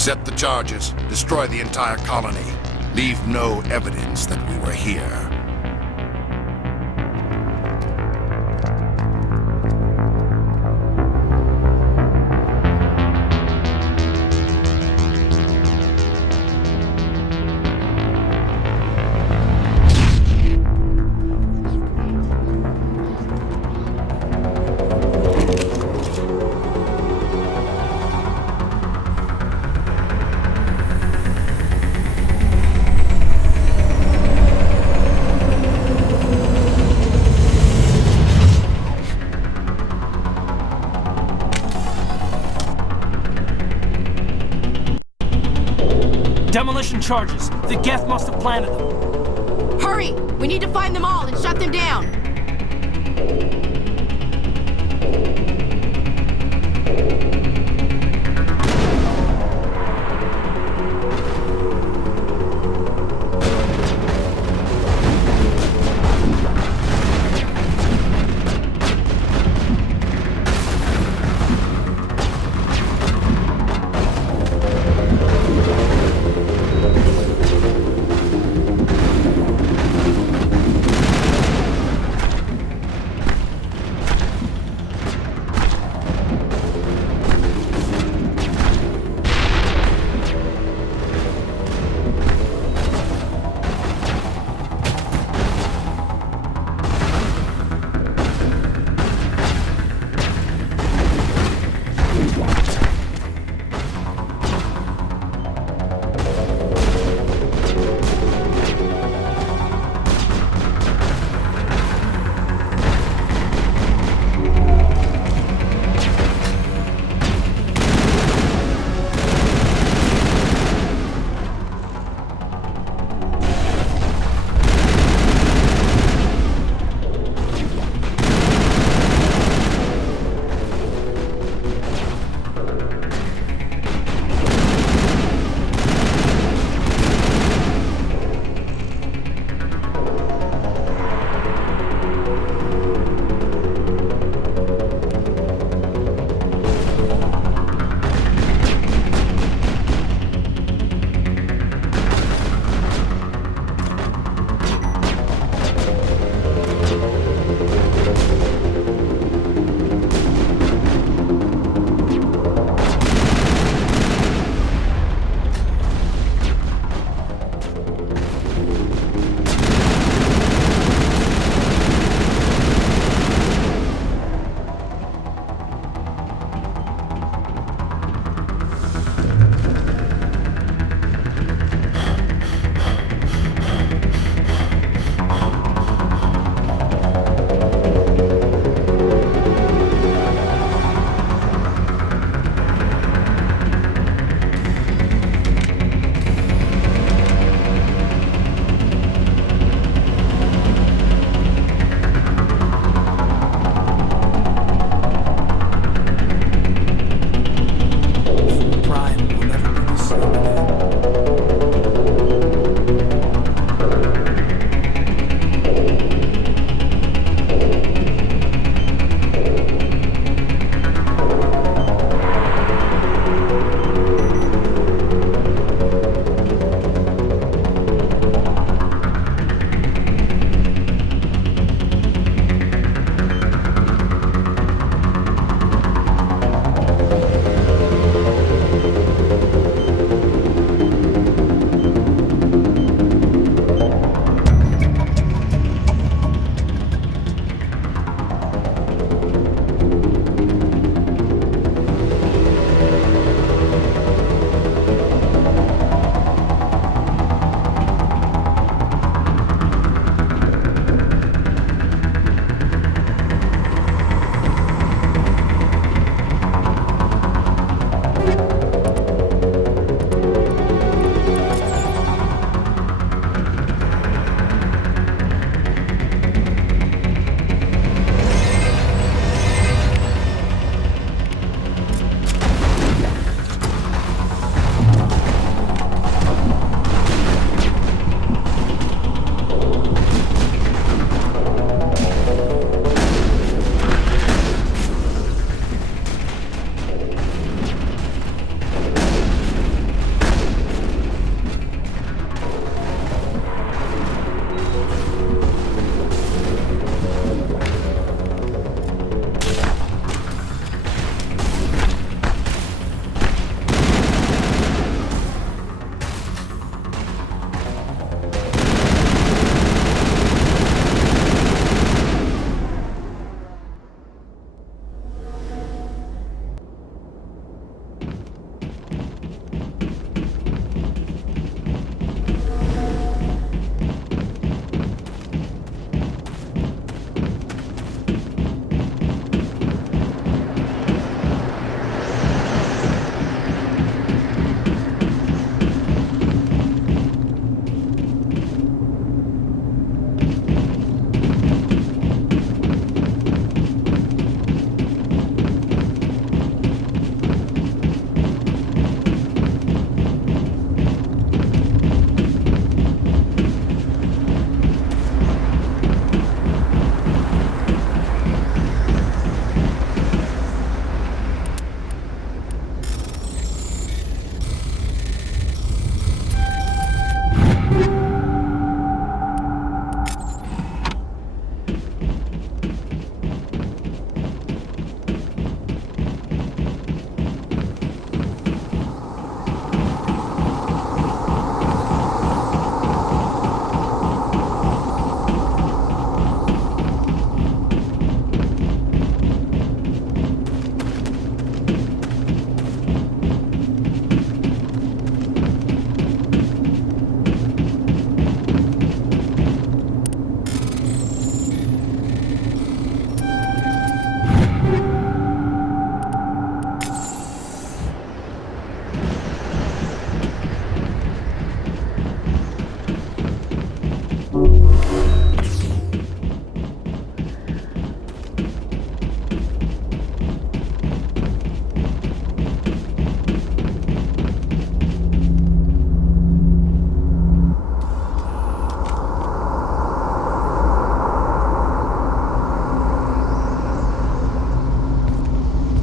Set the charges. Destroy the entire colony. Leave no evidence that we were here. Demolition charges. The Geth must have planted them. Hurry! We need to find them all and shut them down!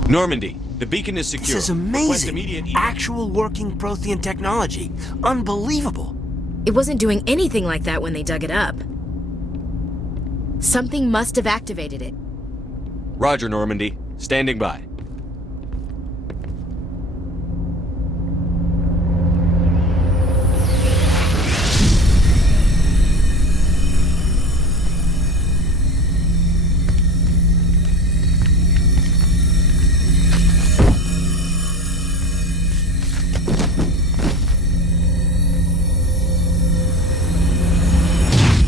Normandy, the beacon is secure. This is Request amazing. immediate Actual working Prothean technology. Unbelievable. It wasn't doing anything like that when they dug it up. Something must have activated it. Roger, Normandy. Standing by.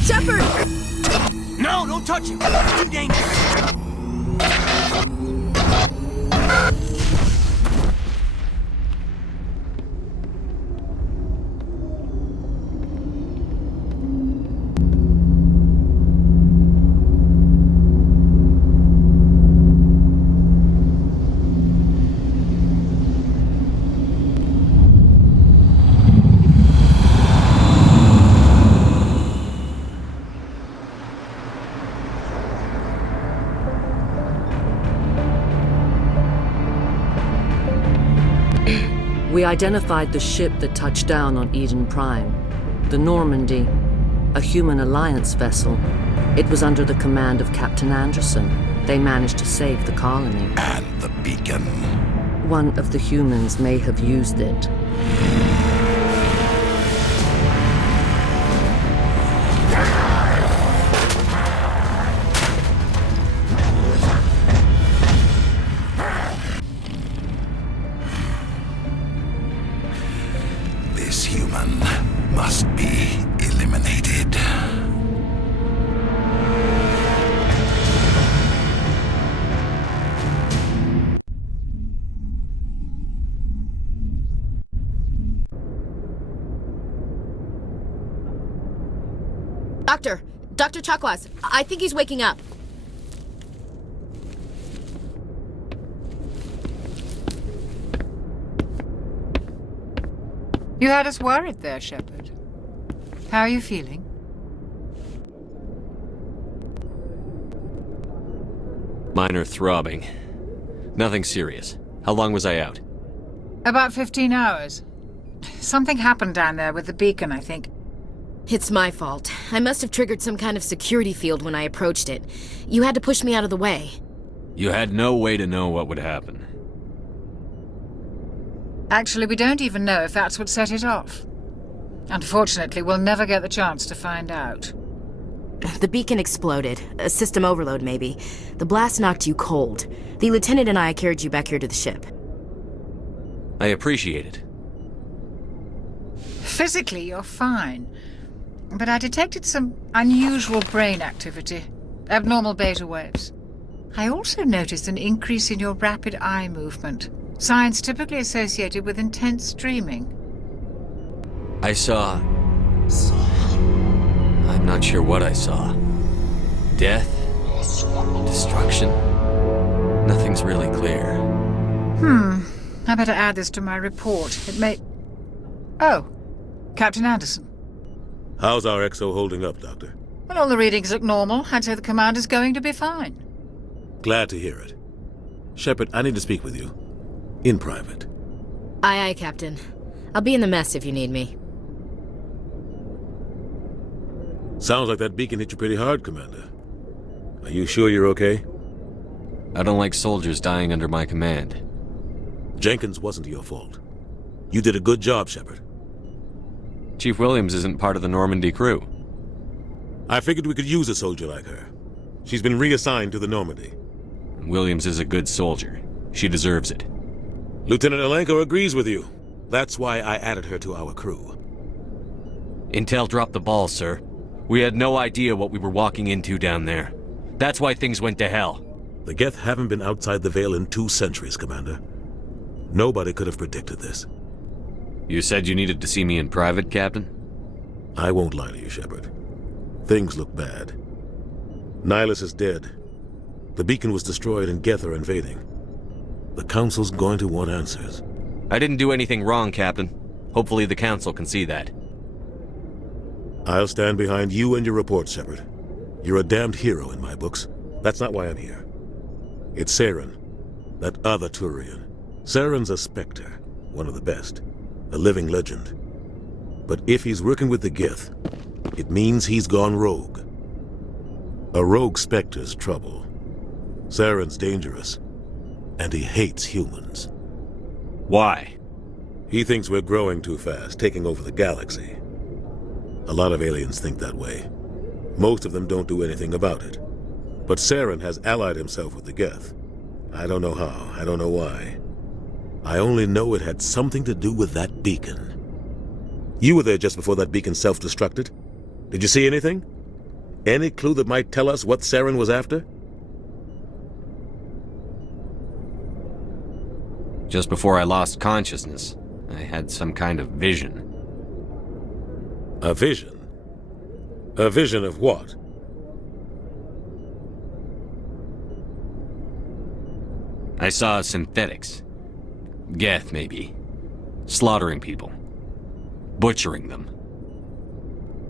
Shepard! No, don't touch him. It's too dangerous. We identified the ship that touched down on Eden Prime. The Normandy, a human alliance vessel. It was under the command of Captain Anderson. They managed to save the colony. And the beacon. One of the humans may have used it. This human must be eliminated. Dr. Chakwas, I think he's waking up. You had us worried there, Shepard. How are you feeling? Minor throbbing. Nothing serious. How long was I out? About 15 hours. Something happened down there with the beacon, I think. It's my fault. I must have triggered some kind of security field when I approached it. You had to push me out of the way. You had no way to know what would happen. Actually, we don't even know if that's what set it off. Unfortunately, we'll never get the chance to find out. The beacon exploded. A system overload, maybe. The blast knocked you cold. The lieutenant and I carried you back here to the ship. I appreciate it. Physically, you're fine. But I detected some unusual brain activity. Abnormal beta waves. I also noticed an increase in your rapid eye movement. Signs typically associated with intense dreaming. I saw... I'm not sure what I saw. Death? Destruction? Nothing's really clear. I better add this to my report. It may... Oh, Captain Anderson. How's our XO holding up, Doctor? Well, all the readings look normal. I'd say the commander's going to be fine. Glad to hear it. Shepard, I need to speak with you. In private. Aye, Captain. I'll be in the mess if you need me. Sounds like that beacon hit you pretty hard, Commander. Are you sure you're okay? I don't like soldiers dying under my command. Jenkins wasn't your fault. You did a good job, Shepard. Chief Williams isn't part of the Normandy crew. I figured we could use a soldier like her. She's been reassigned to the Normandy. Williams is a good soldier. She deserves it. Lieutenant Alenko agrees with you. That's why I added her to our crew. Intel dropped the ball, sir. We had no idea what we were walking into down there. That's why things went to hell. The Geth haven't been outside the Veil in 2 centuries, Commander. Nobody could have predicted this. You said you needed to see me in private, Captain? I won't lie to you, Shepard. Things look bad. Nihilus is dead. The beacon was destroyed and Geth are invading. The Council's going to want answers. I didn't do anything wrong, Captain. Hopefully the Council can see that. I'll stand behind you and your report, Shepard. You're a damned hero in my books. That's not why I'm here. It's Saren. That other Turian. Saren's a Spectre, one of the best. A living legend. But if he's working with the Geth, it means he's gone rogue. A rogue Spectre's trouble. Saren's dangerous, and he hates humans. Why? He thinks we're growing too fast, taking over the galaxy. A lot of aliens think that way. Most of them don't do anything about it. But Saren has allied himself with the Geth. I don't know how, I don't know why. I only know it had something to do with that beacon. You were there just before that beacon self-destructed. Did you see anything? Any clue that might tell us what Saren was after? Just before I lost consciousness, I had some kind of vision. A vision? A vision of what? I saw synthetics. Geth, maybe. Slaughtering people. Butchering them.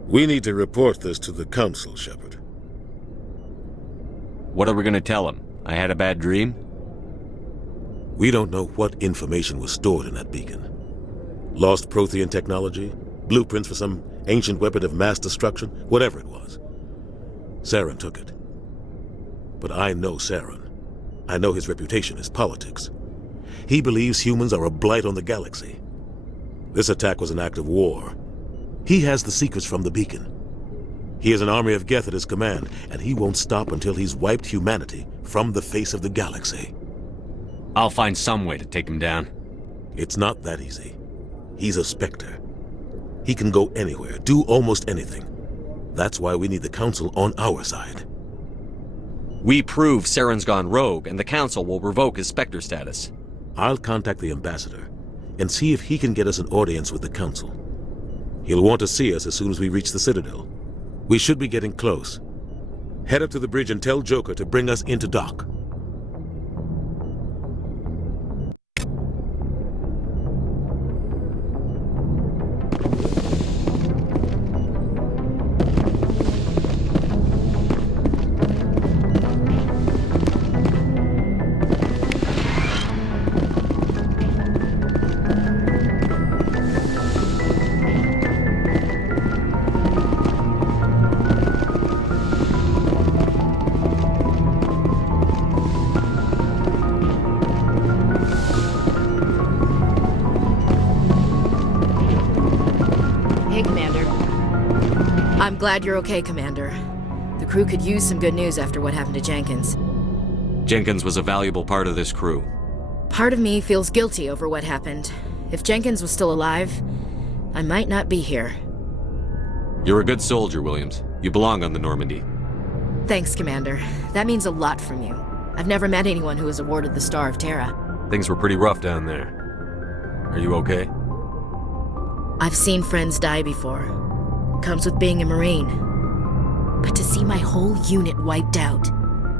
We need to report this to the Council, Shepard. What are we gonna tell them? I had a bad dream? We don't know what information was stored in that beacon. Lost Prothean technology? Blueprints for some ancient weapon of mass destruction? Whatever it was. Saren took it. But I know Saren. I know his reputation is politics. He believes humans are a blight on the galaxy. This attack was an act of war. He has the secrets from the beacon. He has an army of Geth at his command, and he won't stop until he's wiped humanity from the face of the galaxy. I'll find some way to take him down. It's not that easy. He's a Spectre. He can go anywhere, do almost anything. That's why we need the Council on our side. We prove Saren's gone rogue, and the Council will revoke his Spectre status. I'll contact the Ambassador and see if he can get us an audience with the Council. He'll want to see us as soon as we reach the Citadel. We should be getting close. Head up to the bridge and tell Joker to bring us into dock. Glad you're okay, Commander. The crew could use some good news after what happened to Jenkins. Jenkins was a valuable part of this crew. Part of me feels guilty over what happened. If Jenkins was still alive, I might not be here. You're a good soldier, Williams. You belong on the Normandy. Thanks, Commander. That means a lot from you. I've never met anyone who was awarded the Star of Terra. Things were pretty rough down there. Are you okay? I've seen friends die before. Comes with being a Marine. But to see my whole unit wiped out,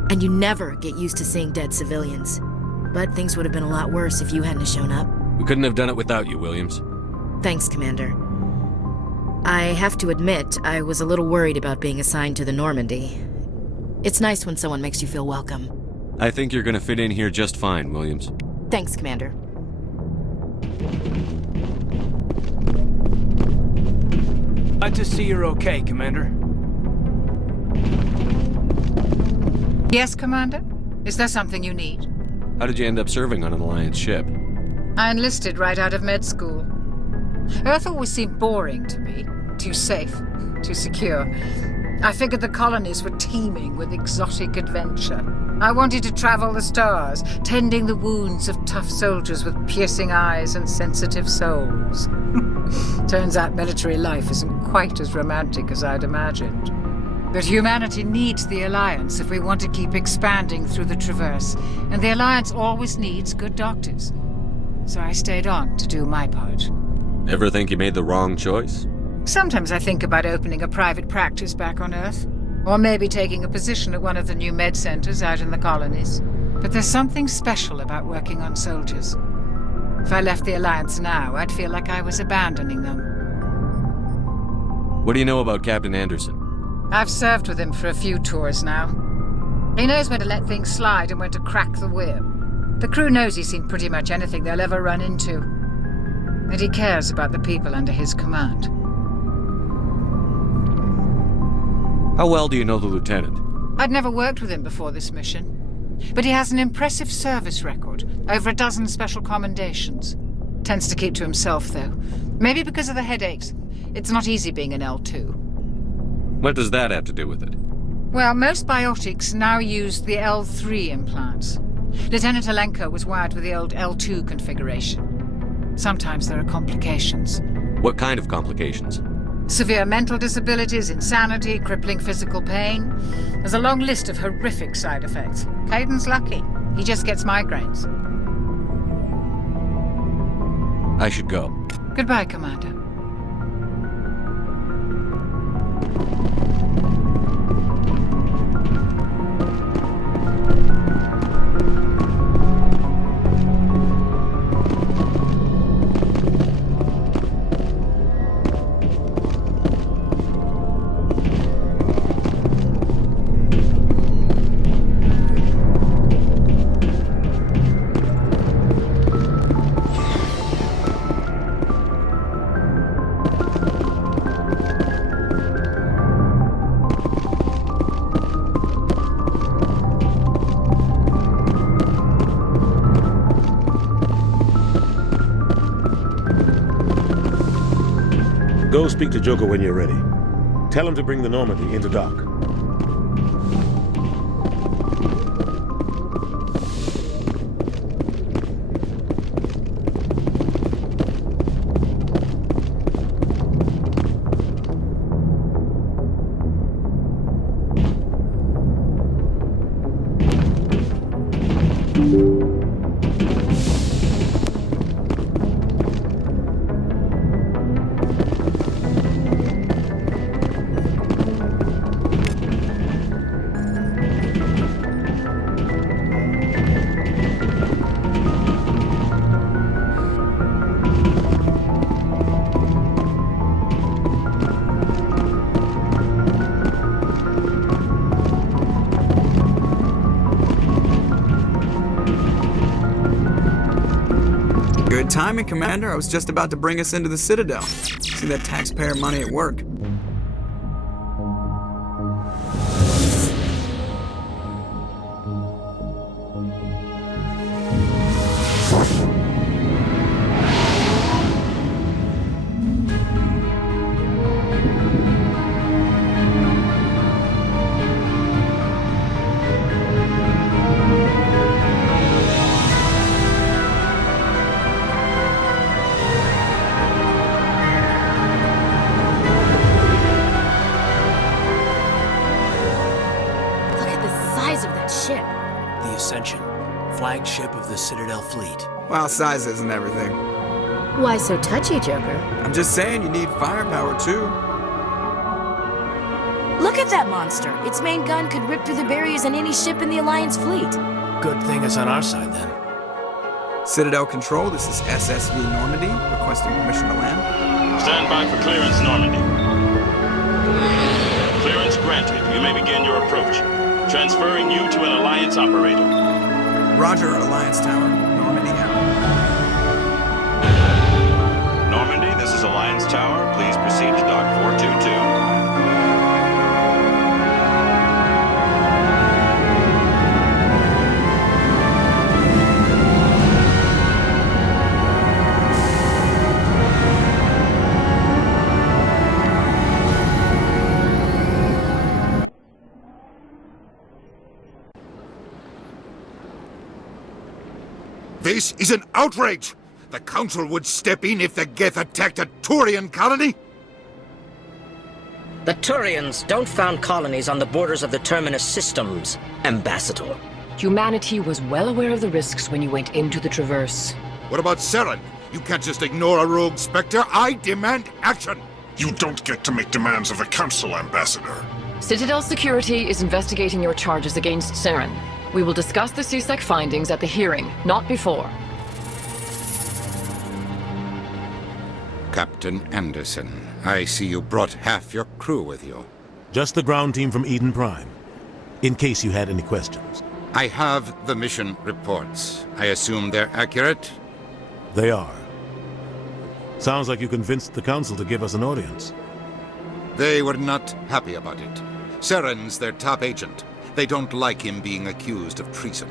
and you never get used to seeing dead civilians. But things would have been a lot worse if you hadn't shown up. We couldn't have done it without you, Williams. Thanks, Commander. I have to admit, I was a little worried about being assigned to the Normandy. It's nice when someone makes you feel welcome. I think you're gonna fit in here just fine, Williams. Thanks, Commander. Glad to see you're okay, Commander. Yes, Commander? Is there something you need? How did you end up serving on an Alliance ship? I enlisted right out of med school. Earth always seemed boring to me. Too safe, too secure. I figured the colonies were teeming with exotic adventure. I wanted to travel the stars, tending the wounds of tough soldiers with piercing eyes and sensitive souls. Turns out military life isn't quite as romantic as I'd imagined. But humanity needs the Alliance if we want to keep expanding through the Traverse, and the Alliance always needs good doctors. So I stayed on to do my part. Ever think you made the wrong choice? Sometimes I think about opening a private practice back on Earth, or maybe taking a position at one of the new med centers out in the colonies. But there's something special about working on soldiers. If I left the Alliance now, I'd feel like I was abandoning them. What do you know about Captain Anderson? I've served with him for a few tours now. He knows when to let things slide and when to crack the whip. The crew knows he's seen pretty much anything they'll ever run into. And he cares about the people under his command. How well do you know the lieutenant? I'd never worked with him before this mission. But he has an impressive service record, over a dozen special commendations. Tends to keep to himself, though. Maybe because of the headaches. It's not easy being an L2. What does that have to do with it? Well, most biotics now use the L3 implants. Lieutenant Alenko was wired with the old L2 configuration. Sometimes there are complications. What kind of complications? Severe mental disabilities, insanity, crippling physical pain. There's a long list of horrific side effects. Caden's lucky. He just gets migraines. I should go. Goodbye, Commander. Go speak to Joker when you're ready. Tell him to bring the Normandy into dock. Good timing, Commander. I was just about to bring us into the Citadel. See that taxpayer money at work. The Ascension, flagship of the Citadel fleet. Well, size isn't everything. Why so touchy, Joker? I'm just saying you need firepower, too. Look at that monster. Its main gun could rip through the barriers in any ship in the Alliance fleet. Good thing it's on our side, then. Citadel Control, this is SSV Normandy, requesting permission to land. Stand by for clearance, Normandy. Clearance granted. You may begin your approach. Transferring you to an Alliance operator. Roger, Alliance Tower. Normandy out. Normandy, this is Alliance Tower. Please proceed to Dock 422. This is an outrage! The Council would step in if the Geth attacked a Turian colony? The Turians don't found colonies on the borders of the Terminus systems, Ambassador. Humanity was well aware of the risks when you went into the Traverse. What about Saren? You can't just ignore a rogue Spectre. I demand action! You don't get to make demands of the Council, Ambassador. Citadel Security is investigating your charges against Saren. We will discuss the CSEC findings at the hearing, not before. Captain Anderson, I see you brought half your crew with you. Just the ground team from Eden Prime, in case you had any questions. I have the mission reports. I assume they're accurate? They are. Sounds like you convinced the Council to give us an audience. They were not happy about it. Saren's their top agent. They don't like him being accused of treason.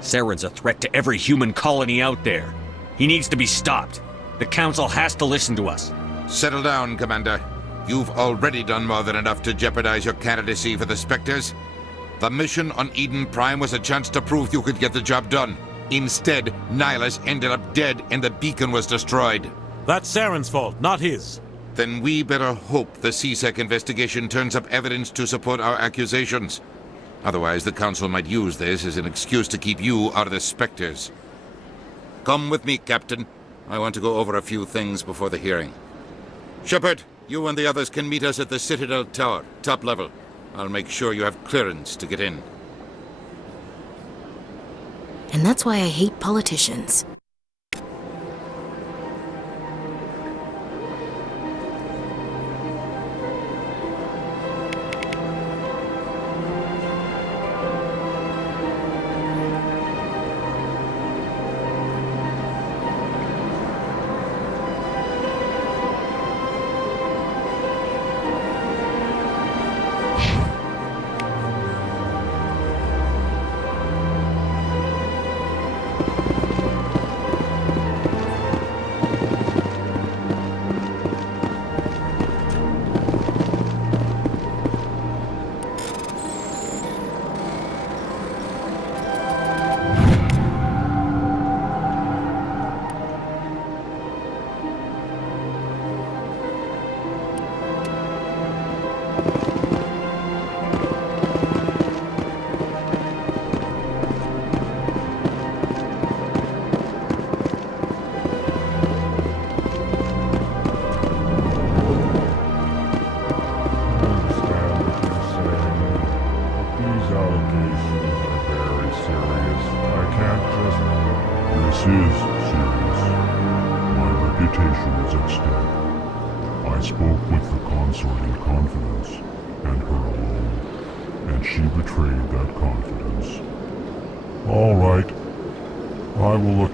Saren's a threat to every human colony out there. He needs to be stopped. The Council has to listen to us. Settle down, Commander. You've already done more than enough to jeopardize your candidacy for the Spectres. The mission on Eden Prime was a chance to prove you could get the job done. Instead, Nihilus ended up dead and the beacon was destroyed. That's Saren's fault, not his. Then we better hope the CSEC investigation turns up evidence to support our accusations. Otherwise, the Council might use this as an excuse to keep you out of the Spectres. Come with me, Captain. I want to go over a few things before the hearing. Shepard, you and the others can meet us at the Citadel Tower, top level. I'll make sure you have clearance to get in. And that's why I hate politicians.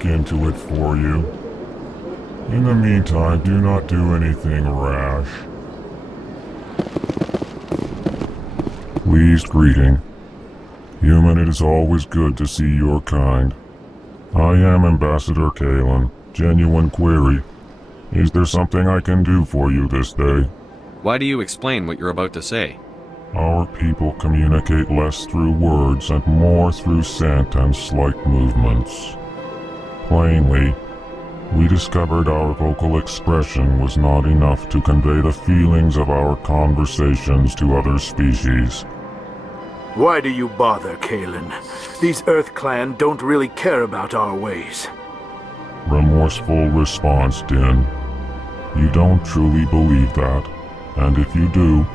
Into it for you. In the meantime, do not do anything rash. Pleased greeting. Human, it is always good to see your kind. I am Ambassador Kalen. Genuine query. Is there something I can do for you this day? Why do you explain what you're about to say? Our people communicate less through words and more through scent and slight movements. Plainly, we discovered our vocal expression was not enough to convey the feelings of our conversations to other species. Why do you bother, Kalen? These Earth Clan don't really care about our ways. Remorseful response, Din. You don't truly believe that, and if you do,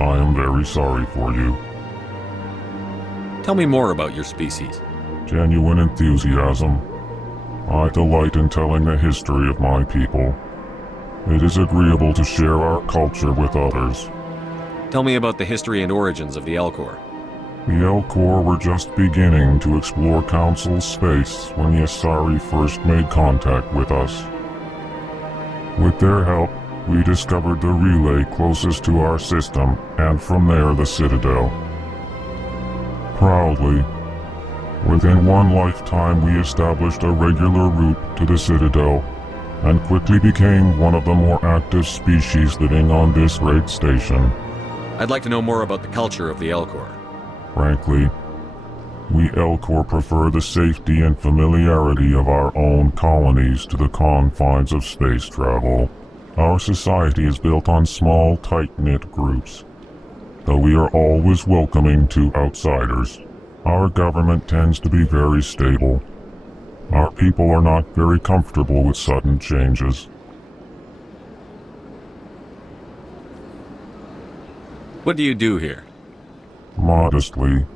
I am very sorry for you. Tell me more about your species. Genuine enthusiasm. I delight in telling the history of my people. It is agreeable to share our culture with others. Tell me about the history and origins of the Elcor. The Elcor were just beginning to explore Council space when the Asari first made contact with us. With their help, we discovered the relay closest to our system, and from there the Citadel. Proudly, within one lifetime we established a regular route to the Citadel, and quickly became one of the more active species living on this great station. I'd like to know more about the culture of the Elcor. Frankly, we Elcor prefer the safety and familiarity of our own colonies to the confines of space travel. Our society is built on small, tight-knit groups, though we are always welcoming to outsiders. Our government tends to be very stable. Our people are not very comfortable with sudden changes. What do you do here? Modestly,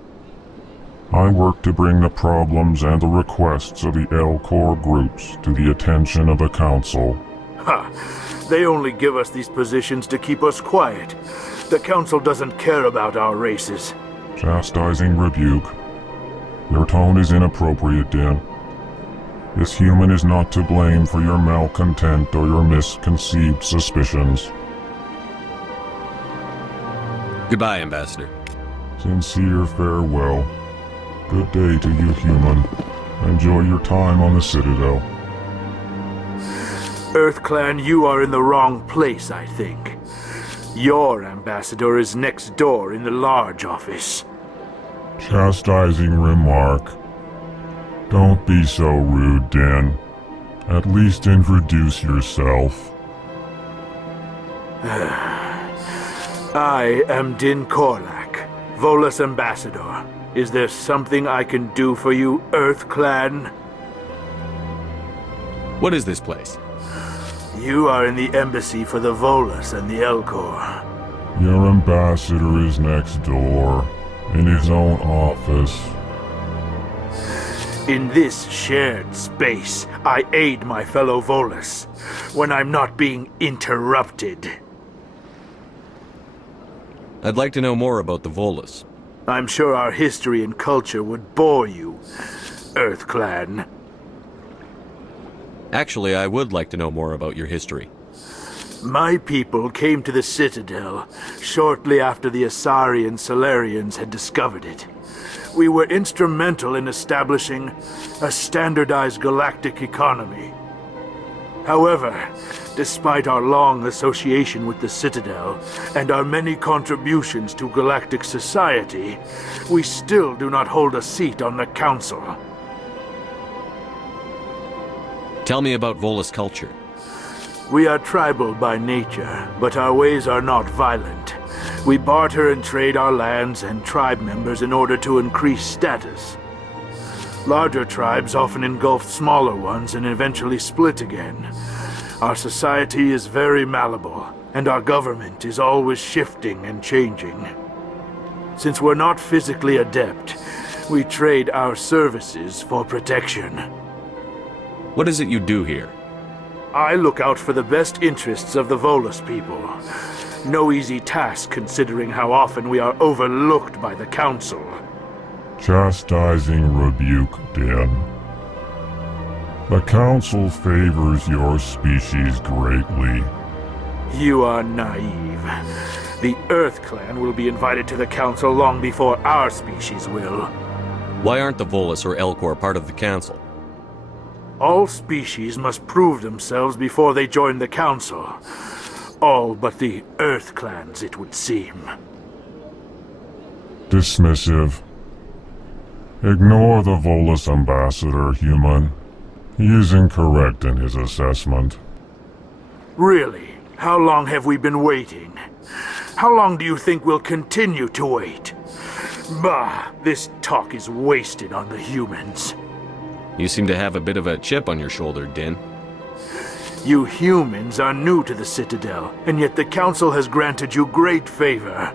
I work to bring the problems and the requests of the Elcor groups to the attention of the Council. Ha! They only give us these positions to keep us quiet. The Council doesn't care about our races. Chastising rebuke. Your tone is inappropriate, Din. This human is not to blame for your malcontent or your misconceived suspicions. Goodbye, Ambassador. Sincere farewell. Good day to you, human. Enjoy your time on the Citadel. EarthClan, you are in the wrong place, I think. Your ambassador is next door in the large office. Chastising remark. Don't be so rude, Din. At least introduce yourself. I am Din Korlak, Volus ambassador. Is there something I can do for you, EarthClan? What is this place? You are in the embassy for the Volus and the Elcor. Your ambassador is next door, in his own office. In this shared space, I aid my fellow Volus when I'm not being interrupted. I'd like to know more about the Volus. I'm sure our history and culture would bore you, EarthClan. Actually, I would like to know more about your history. My people came to the Citadel shortly after the Asari and Salarians had discovered it. We were instrumental in establishing a standardized galactic economy. However, despite our long association with the Citadel and our many contributions to galactic society, we still do not hold a seat on the Council. Tell me about Volus culture. We are tribal by nature, but our ways are not violent. We barter and trade our lands and tribe members in order to increase status. Larger tribes often engulf smaller ones and eventually split again. Our society is very malleable, and our government is always shifting and changing. Since we're not physically adept, we trade our services for protection. What is it you do here? I look out for the best interests of the Volus people. No easy task considering how often we are overlooked by the Council. Chastising rebuke, Din. The Council favors your species greatly. You are naive. The EarthClan will be invited to the Council long before our species will. Why aren't the Volus or Elcor part of the Council? All species must prove themselves before they join the Council. All but the EarthClans, it would seem. Dismissive. Ignore the Volus ambassador, human. He is incorrect in his assessment. Really? How long have we been waiting? How long do you think we'll continue to wait? Bah, this talk is wasted on the humans. You seem to have a bit of a chip on your shoulder, Din. You humans are new to the Citadel, and yet the Council has granted you great favor.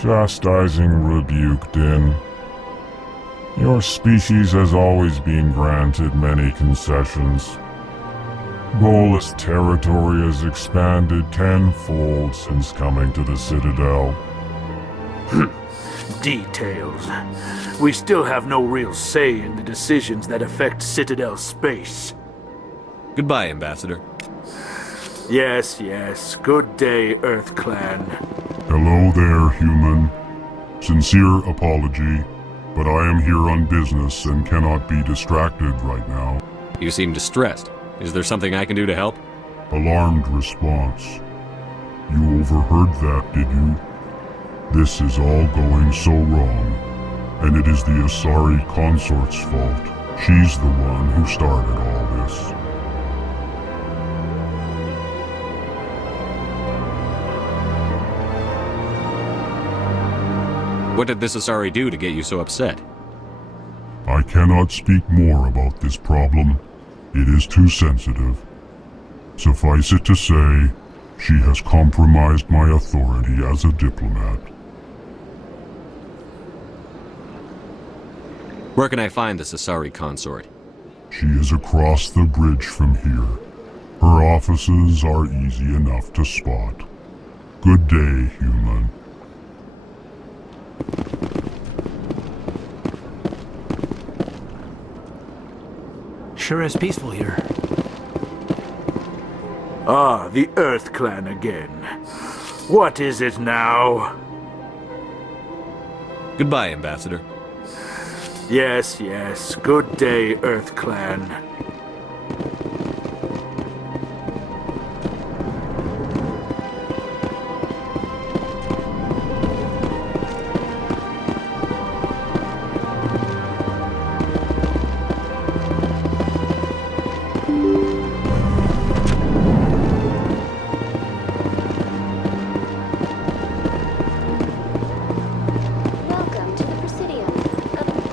Chastising rebuke, Din. Your species has always been granted many concessions. Volus territory has expanded tenfold since coming to the Citadel. Details. We still have no real say in the decisions that affect Citadel space. Goodbye, Ambassador. Yes, yes. Good day, EarthClan. Hello there, human. Sincere apology, but I am here on business and cannot be distracted right now. You seem distressed. Is there something I can do to help? Alarmed response. You overheard that, did you? This is all going so wrong, and it is the Asari consort's fault. She's the one who started all this. What did this Asari do to get you so upset? I cannot speak more about this problem. It is too sensitive. Suffice it to say, she has compromised my authority as a diplomat. Where can I find this Asari consort? She is across the bridge from here. Her offices are easy enough to spot. Good day, human. Sure is peaceful here. Ah, the Earth Clan again. What is it now? Goodbye, Ambassador. Yes, yes. Good day, Earth Clan.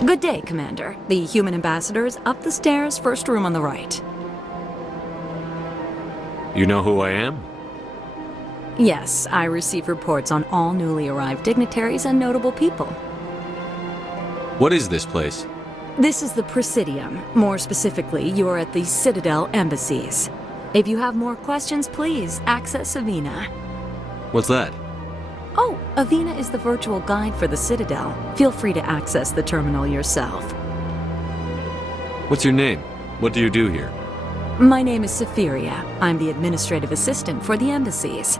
Good day, Commander. The human ambassador is up the stairs, first room on the right. You know who I am? Yes, I receive reports on all newly arrived dignitaries and notable people. What is this place? This is the Presidium. More specifically, you are at the Citadel embassies. If you have more questions, please access Avina. What's that? Oh, Avina is the virtual guide for the Citadel. Feel free to access the terminal yourself. What's your name? What do you do here? My name is Safiria. I'm the administrative assistant for the embassies.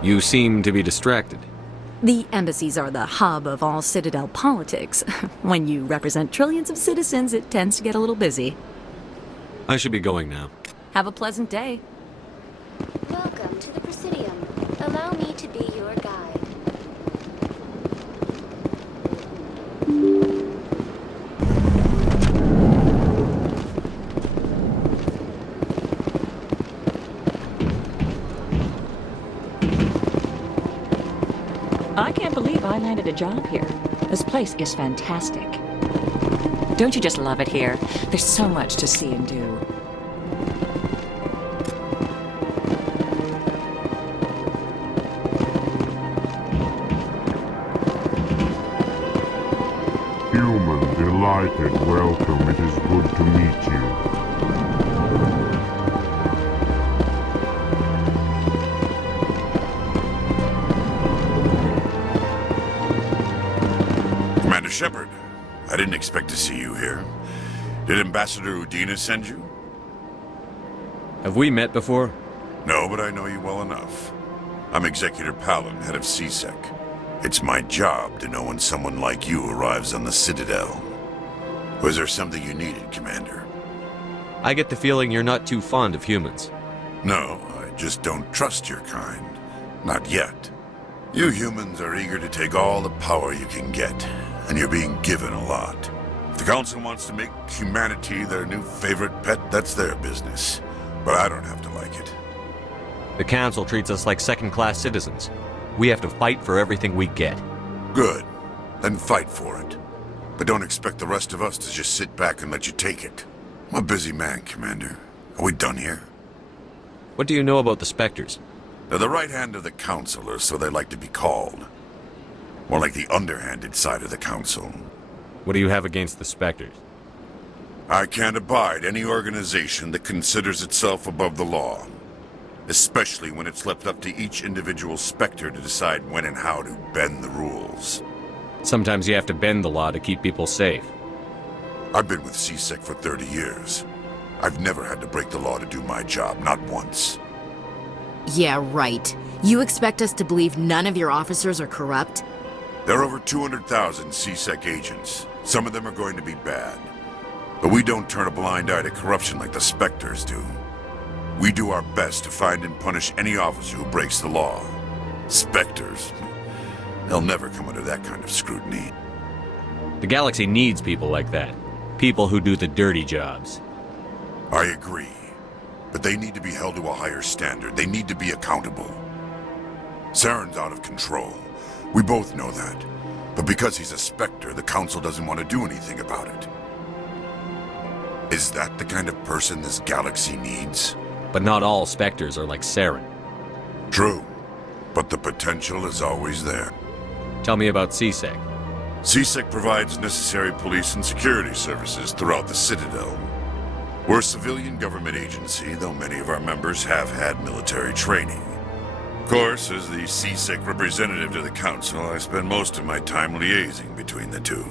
You seem to be distracted. The embassies are the hub of all Citadel politics. When you represent trillions of citizens, it tends to get a little busy. I should be going now. Have a pleasant day. Welcome to the Presidium. Allow me to be your guide. I can't believe I landed a job here. This place is fantastic. Don't you just love it here? There's so much to see and do. Human, delighted, welcome. It is good to meet you. Commander Shepard, I didn't expect to see you here. Did Ambassador Udina send you? Have we met before? No, but I know you well enough. I'm Executor Palin, head of CSEC. It's my job to know when someone like you arrives on the Citadel. Was there something you needed, Commander? I get the feeling you're not too fond of humans. No, I just don't trust your kind. Not yet. You humans are eager to take all the power you can get, and you're being given a lot. If the Council wants to make humanity their new favorite pet, that's their business. But I don't have to like it. The Council treats us like second-class citizens. We have to fight for everything we get. Good. Then fight for it. But don't expect the rest of us to just sit back and let you take it. I'm a busy man, Commander. Are we done here? What do you know about the Spectres? They're the right hand of the Council, or so they like to be called. More like the underhanded side of the Council. What do you have against the Spectres? I can't abide any organization that considers itself above the law. Especially when it's left up to each individual Spectre to decide when and how to bend the rules. Sometimes you have to bend the law to keep people safe. I've been with CSEC for 30 years. I've never had to break the law to do my job, not once. Yeah, right. You expect us to believe none of your officers are corrupt? There are over 200,000 CSEC agents. Some of them are going to be bad. But we don't turn a blind eye to corruption like the Spectres do. We do our best to find and punish any officer who breaks the law. Spectres. They'll never come under that kind of scrutiny. The galaxy needs people like that. People who do the dirty jobs. I agree. But they need to be held to a higher standard. They need to be accountable. Saren's out of control. We both know that. But because he's a Spectre, the Council doesn't want to do anything about it. Is that the kind of person this galaxy needs? But not all Spectres are like Saren. True. But the potential is always there. Tell me about CSEC. CSEC provides necessary police and security services throughout the Citadel. We're a civilian government agency, though many of our members have had military training. Of course, as the CSEC representative to the Council, I spend most of my time liaising between the two.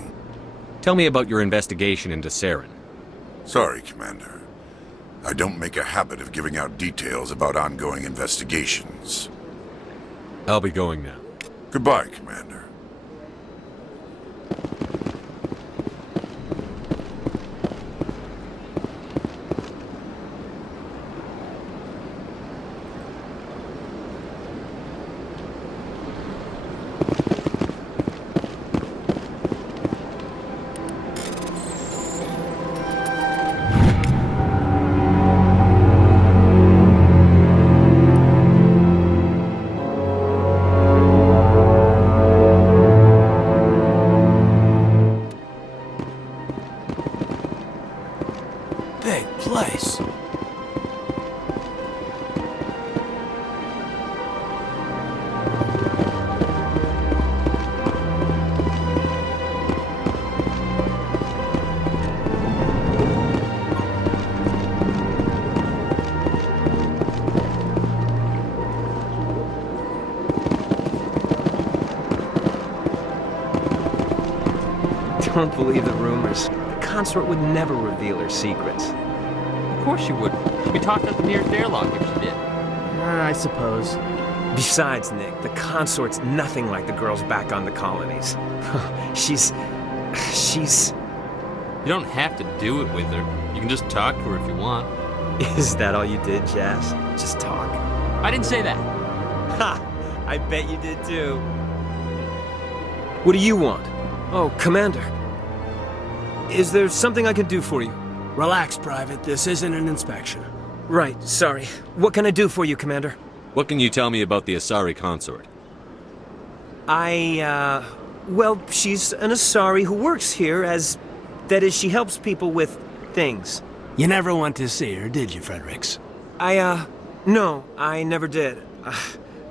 Tell me about your investigation into Saren. Sorry, Commander. I don't make a habit of giving out details about ongoing investigations. I'll be going now. Goodbye, Commander. Big place. Don't believe the rumors. The consort would never reveal her secrets. Of course she wouldn't. She'd be tossed out the nearest airlock if she did. I suppose. Besides, Nick, the consort's nothing like the girls back on the colonies. She's... You don't have to do it with her. You can just talk to her if you want. Is that all you did, Jazz? Just talk? I didn't say that. Ha! I bet you did too. What do you want? Oh, Commander. Is there something I can do for you? Relax, Private. This isn't an inspection. Right, sorry. What can I do for you, Commander? What can you tell me about the Asari consort? Well, she's an Asari who works here as... That is, she helps people with things. You never went to see her, did you, Fredericks? No, I never did.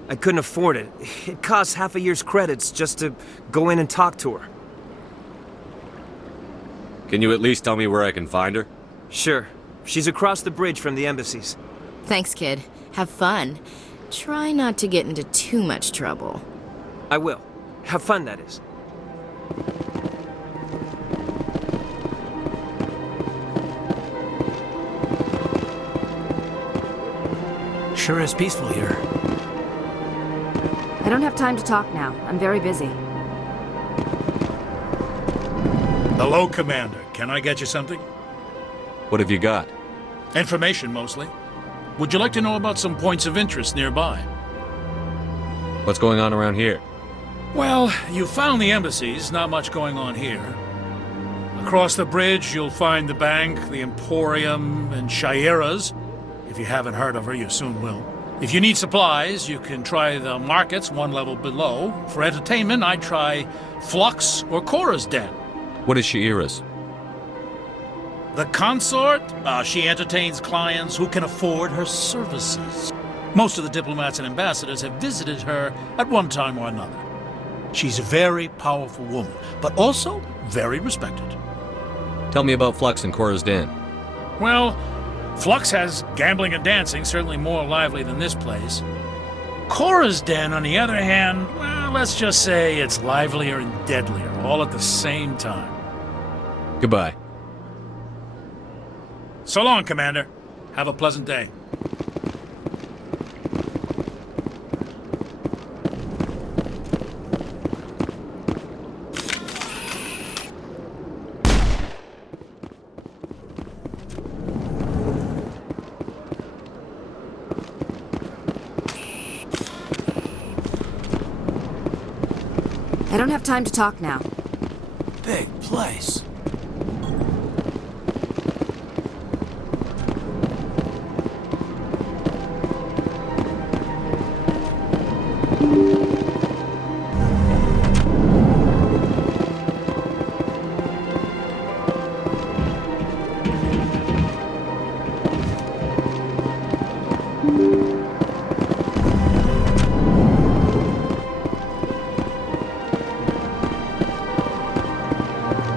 I couldn't afford it. It costs half a year's credits just to go in and talk to her. Can you at least tell me where I can find her? Sure. She's across the bridge from the embassies. Thanks, kid. Have fun. Try not to get into too much trouble. I will. Have fun, that is. Sure is peaceful here. I don't have time to talk now. I'm very busy. Hello, Commander. Can I get you something? What have you got? Information, mostly. Would you like to know about some points of interest nearby? What's going on around here? Well, you found the embassies, not much going on here. Across the bridge, you'll find the bank, the Emporium, and Shaira's. If you haven't heard of her, you soon will. If you need supplies, you can try the markets one level below. For entertainment, I'd try Flux or Cora's Den. What is Shaira's? The consort? She entertains clients who can afford her services. Most of the diplomats and ambassadors have visited her at one time or another. She's a very powerful woman, but also very respected. Tell me about Flux and Cora's Den. Well, Flux has gambling and dancing, certainly more lively than this place. Cora's Den, on the other hand, well, let's just say it's livelier and deadlier, all at the same time. Goodbye. So long, Commander. Have a pleasant day. I don't have time to talk now. Big place.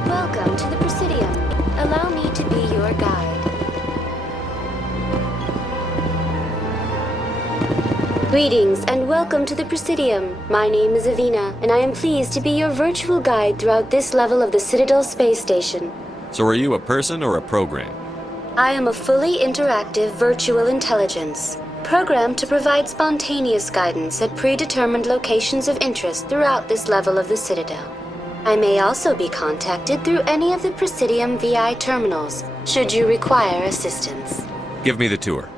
Welcome to the Presidium. Allow me to be your guide. Greetings and welcome to the Presidium. My name is Avina, and I am pleased to be your virtual guide throughout this level of the Citadel space station. So are you a person or a program? I am a fully interactive virtual intelligence, programmed to provide spontaneous guidance at predetermined locations of interest throughout this level of the Citadel. I may also be contacted through any of the Presidium VI terminals, should you require assistance. Give me the tour.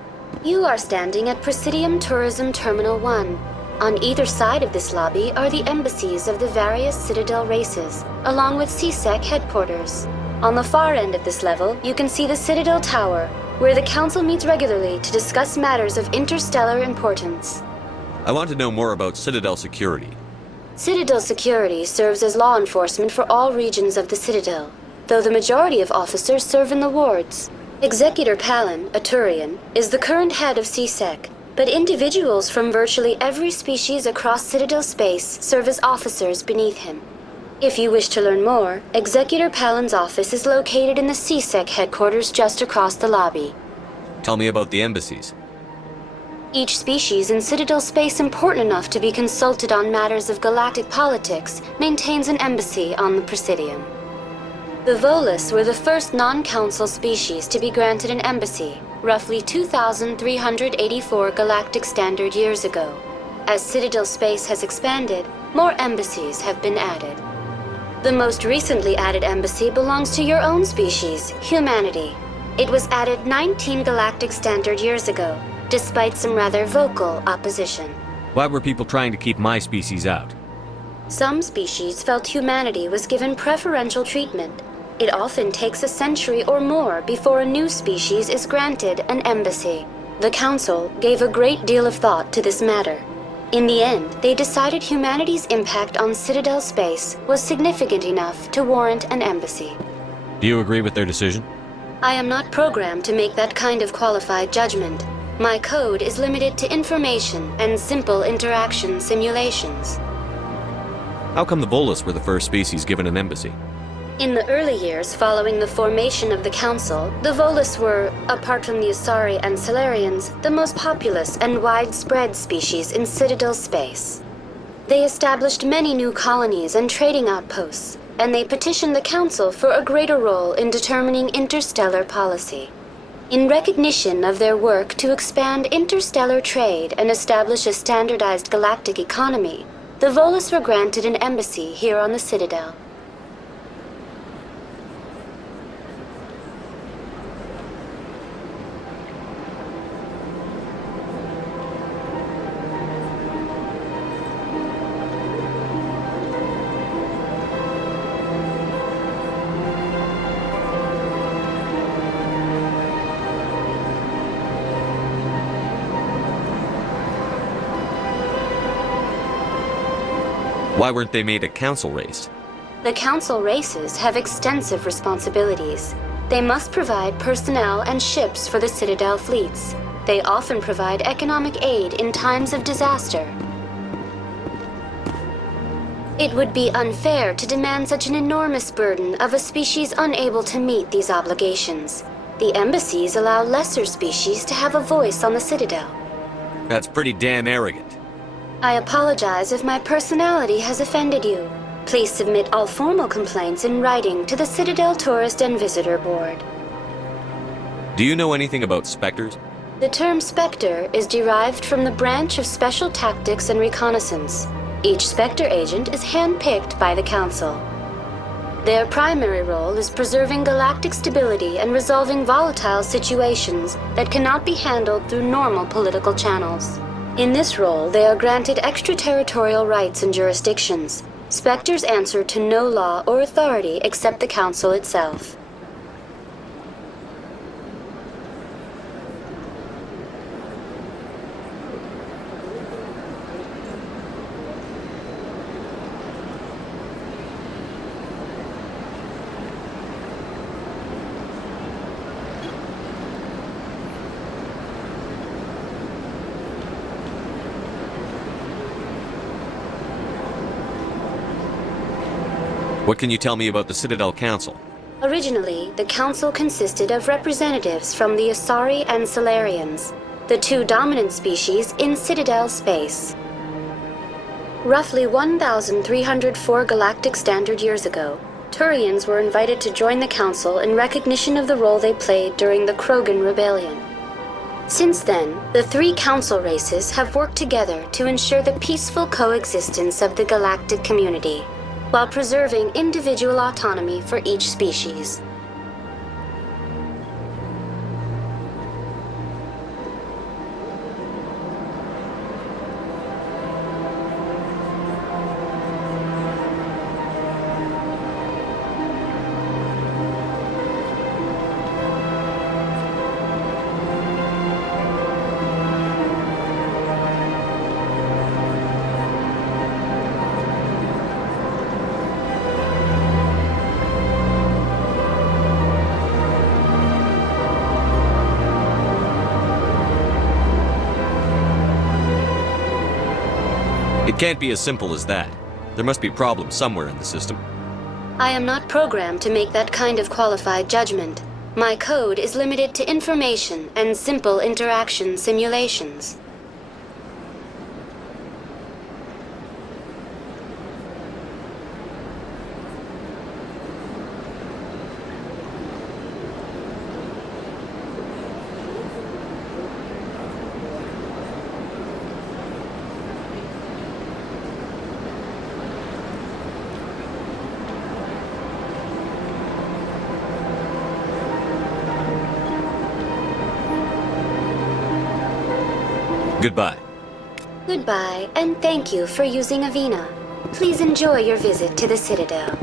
You are standing at Presidium Tourism Terminal 1. On either side of this lobby are the embassies of the various Citadel races, along with CSEC headquarters. On the far end of this level, you can see the Citadel Tower, where the Council meets regularly to discuss matters of interstellar importance. I want to know more about Citadel security. Citadel security serves as law enforcement for all regions of the Citadel, though the majority of officers serve in the wards. Executor Palin, a Turian, is the current head of CSEC, but individuals from virtually every species across Citadel space serve as officers beneath him. If you wish to learn more, Executor Palin's office is located in the CSEC headquarters just across the lobby. Tell me about the embassies. Each species in Citadel space important enough to be consulted on matters of galactic politics maintains an embassy on the Presidium. The Volus were the first non-council species to be granted an embassy, roughly 2,384 galactic standard years ago. As Citadel space has expanded, more embassies have been added. The most recently added embassy belongs to your own species, humanity. It was added 19 galactic standard years ago, despite some rather vocal opposition. Why were people trying to keep my species out? Some species felt humanity was given preferential treatment. It often takes a century or more before a new species is granted an embassy. The Council gave a great deal of thought to this matter. In the end, they decided humanity's impact on Citadel space was significant enough to warrant an embassy. Do you agree with their decision? I am not programmed to make that kind of qualified judgment. My code is limited to information and simple interaction simulations. How come the Volus were the first species given an embassy? In the early years following the formation of the Council, the Volus were, apart from the Asari and Salarians, the most populous and widespread species in Citadel space. They established many new colonies and trading outposts, and they petitioned the Council for a greater role in determining interstellar policy. In recognition of their work to expand interstellar trade and establish a standardized galactic economy, the Volus were granted an embassy here on the Citadel. Why weren't they made a council race? The Council races have extensive responsibilities. They must provide personnel and ships for the Citadel fleets. They often provide economic aid in times of disaster. It would be unfair to demand such an enormous burden of a species unable to meet these obligations. The embassies allow lesser species to have a voice on the Citadel. That's pretty damn arrogant. I apologize if my personality has offended you. Please submit all formal complaints in writing to the Citadel Tourist and Visitor Board. Do you know anything about Spectres? The term Spectre is derived from the branch of Special Tactics and Reconnaissance. Each Spectre agent is handpicked by the Council. Their primary role is preserving galactic stability and resolving volatile situations that cannot be handled through normal political channels. In this role, they are granted extraterritorial rights and jurisdictions. Spectres answer to no law or authority except the Council itself. What can you tell me about the Citadel Council? Originally, the Council consisted of representatives from the Asari and Salarians, the two dominant species in Citadel space. Roughly 1,304 galactic standard years ago, Turians were invited to join the Council in recognition of the role they played during the Krogan Rebellion. Since then, the 3 Council races have worked together to ensure the peaceful coexistence of the galactic community, while preserving individual autonomy for each species. It can't be as simple as that. There must be problems somewhere in the system. I am not programmed to make that kind of qualified judgment. My code is limited to information and simple interaction simulations. Goodbye. Goodbye, and thank you for using Avina. Please enjoy your visit to the Citadel.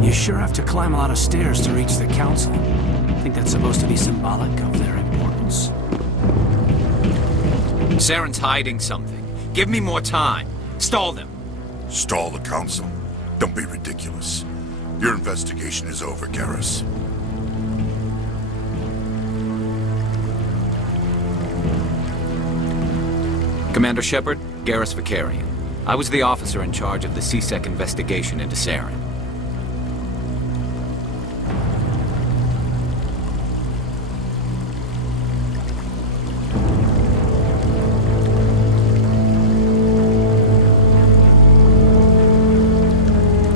You sure have to climb a lot of stairs to reach the Council. I think that's supposed to be symbolic of their importance. Saren's hiding something. Give me more time. Stall them. Stall the Council? Don't be ridiculous. Your investigation is over, Garrus. Commander Shepard, Garrus Vakarian. I was the officer in charge of the C-Sec investigation into Saren.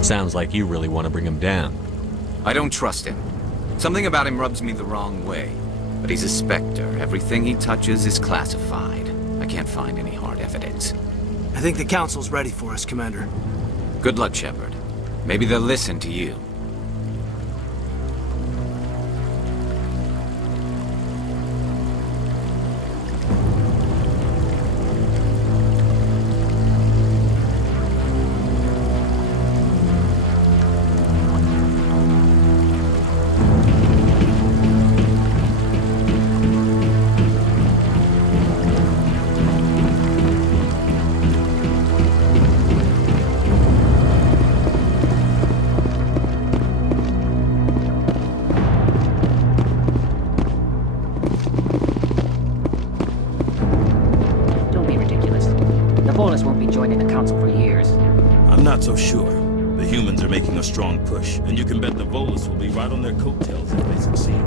Sounds like you really want to bring him down. I don't trust him. Something about him rubs me the wrong way. But he's a Spectre. Everything he touches is classified. I can't find any hard evidence. I think the Council's ready for us, Commander. Good luck, Shepard. Maybe they'll listen to you. Not so sure. The humans are making a strong push, and you can bet the Volus will be right on their coattails if they succeed.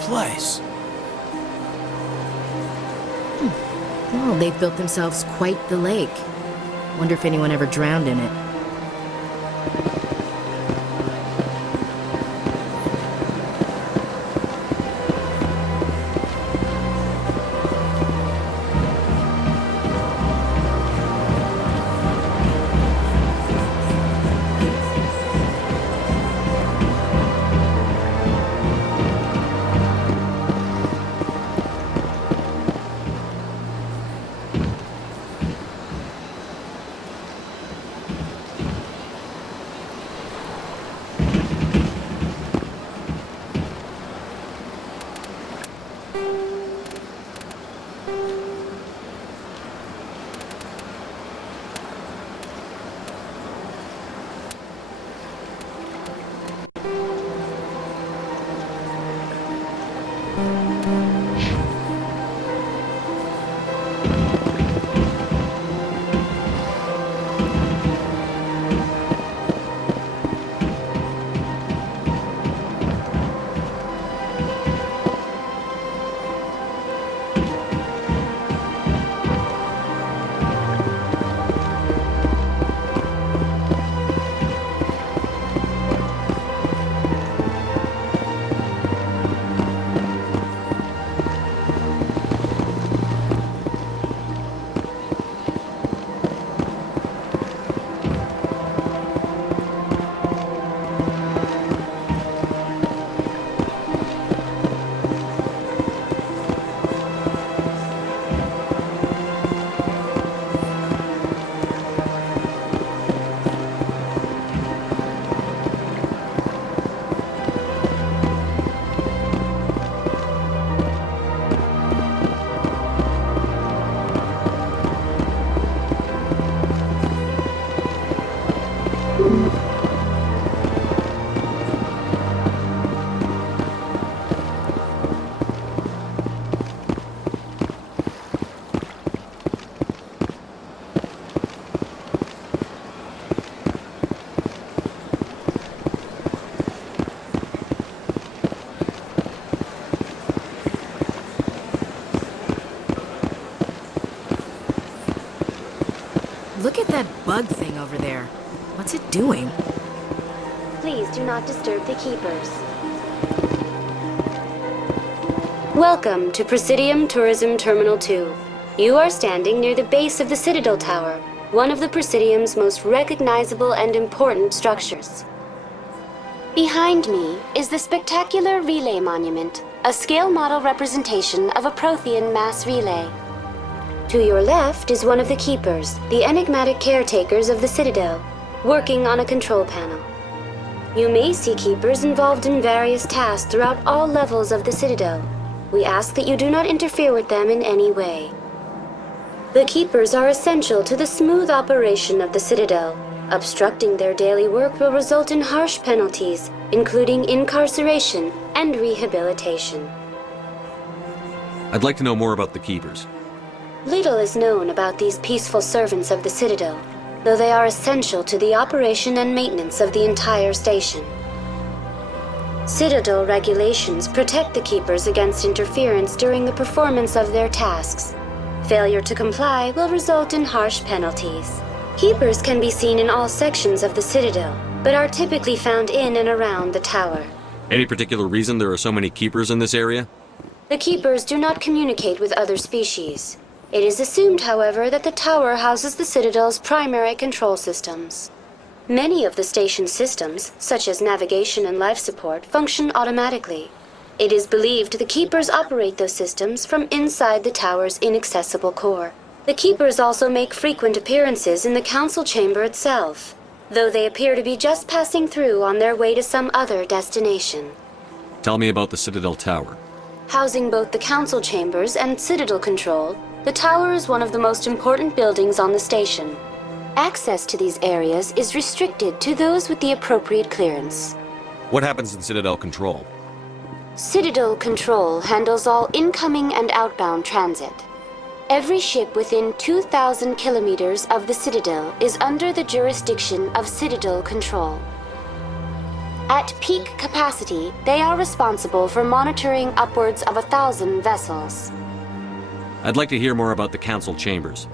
Place. Well, they've built themselves quite the lake. Wonder if anyone ever drowned in it. that bug thing over there? What's it doing? Please do not disturb the keepers. Welcome to Presidium Tourism Terminal 2. You are standing near the base of the Citadel Tower, one of the Presidium's most recognizable and important structures. Behind me is the spectacular Relay Monument, a scale model representation of a Prothean mass relay. To your left is one of the Keepers, the enigmatic caretakers of the Citadel, working on a control panel. You may see Keepers involved in various tasks throughout all levels of the Citadel. We ask that you do not interfere with them in any way. The Keepers are essential to the smooth operation of the Citadel. Obstructing their daily work will result in harsh penalties, including incarceration and rehabilitation. I'd like to know more about the Keepers. Little is known about these peaceful servants of the Citadel, though they are essential to the operation and maintenance of the entire station. Citadel regulations protect the Keepers against interference during the performance of their tasks. Failure to comply will result in harsh penalties. Keepers can be seen in all sections of the Citadel, but are typically found in and around the tower. Any particular reason there are so many Keepers in this area? The Keepers do not communicate with other species. It is assumed, however, that the tower houses the Citadel's primary control systems. Many of the station's systems, such as navigation and life support, function automatically. It is believed the Keepers operate those systems from inside the tower's inaccessible core. The Keepers also make frequent appearances in the Council Chamber itself, though they appear to be just passing through on their way to some other destination. Tell me about the Citadel Tower. Housing both the Council Chambers and Citadel Control, the tower is one of the most important buildings on the station. Access to these areas is restricted to those with the appropriate clearance. What happens in Citadel Control? Citadel Control handles all incoming and outbound transit. Every ship within 2,000 kilometers of the Citadel is under the jurisdiction of Citadel Control. At peak capacity, they are responsible for monitoring upwards of 1,000 vessels. I'd like to hear more about the Council Chambers.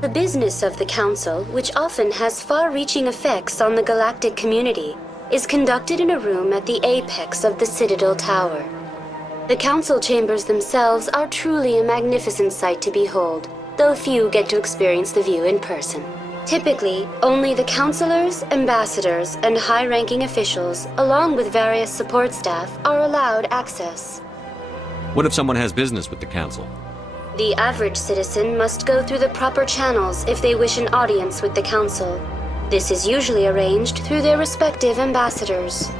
The business of the Council, which often has far-reaching effects on the galactic community, is conducted in a room at the apex of the Citadel Tower. The Council Chambers themselves are truly a magnificent sight to behold, though few get to experience the view in person. Typically, only the councilors, ambassadors, and high-ranking officials, along with various support staff, are allowed access. What if someone has business with the Council? The average citizen must go through the proper channels if they wish an audience with the Council. This is usually arranged through their respective ambassadors.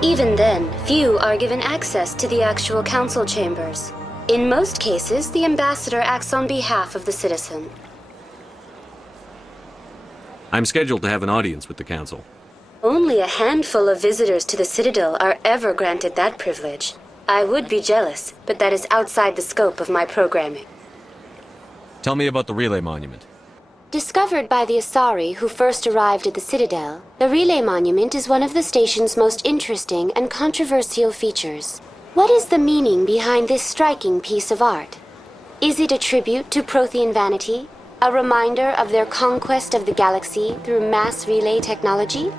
Even then, few are given access to the actual Council Chambers. In most cases, the ambassador acts on behalf of the citizen. I'm scheduled to have an audience with the Council. Only a handful of visitors to the Citadel are ever granted that privilege. I would be jealous, but that is outside the scope of my programming. Tell me about the Relay Monument. Discovered by the Asari who first arrived at the Citadel, the Relay Monument is one of the station's most interesting and controversial features. What is the meaning behind this striking piece of art? Is it a tribute to Prothean vanity? A reminder of their conquest of the galaxy through mass relay technology?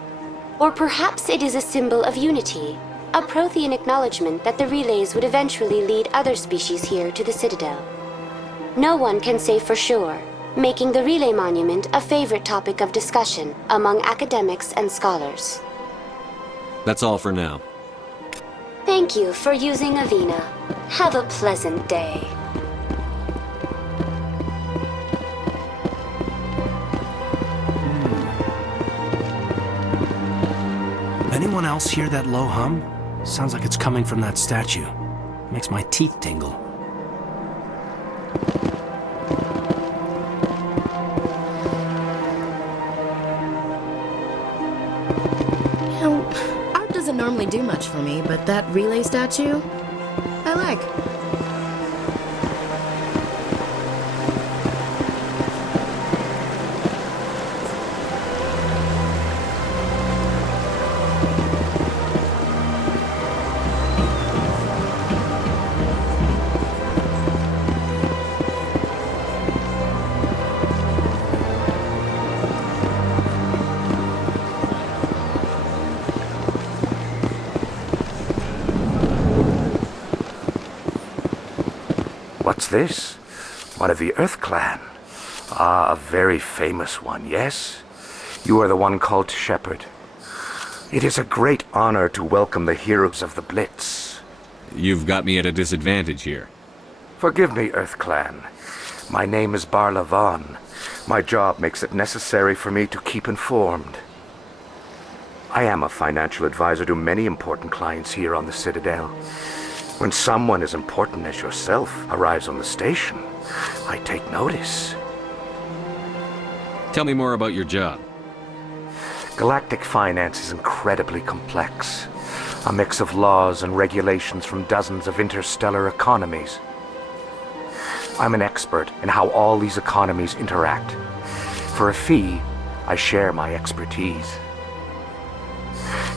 Or perhaps it is a symbol of unity, a Prothean acknowledgement that the relays would eventually lead other species here to the Citadel. No one can say for sure, making the Relay Monument a favorite topic of discussion among academics and scholars. That's all for now. Thank you for using Avina. Have a pleasant day. Anyone else hear that low hum? Sounds like it's coming from that statue. Makes my teeth tingle. You know, art doesn't normally do much for me, but that relay statue, I like. What's this? One of the Earth Clan. Ah, a very famous one, yes? You are the one called Shepard. It is a great honor to welcome the heroes of the Blitz. You've got me at a disadvantage here. Forgive me, Earth Clan. My name is Barla Vaughn. My job makes it necessary for me to keep informed. I am a financial advisor to many important clients here on the Citadel. When someone as important as yourself arrives on the station, I take notice. Tell me more about your job. Galactic finance is incredibly complex. A mix of laws and regulations from dozens of interstellar economies. I'm an expert in how all these economies interact. For a fee, I share my expertise.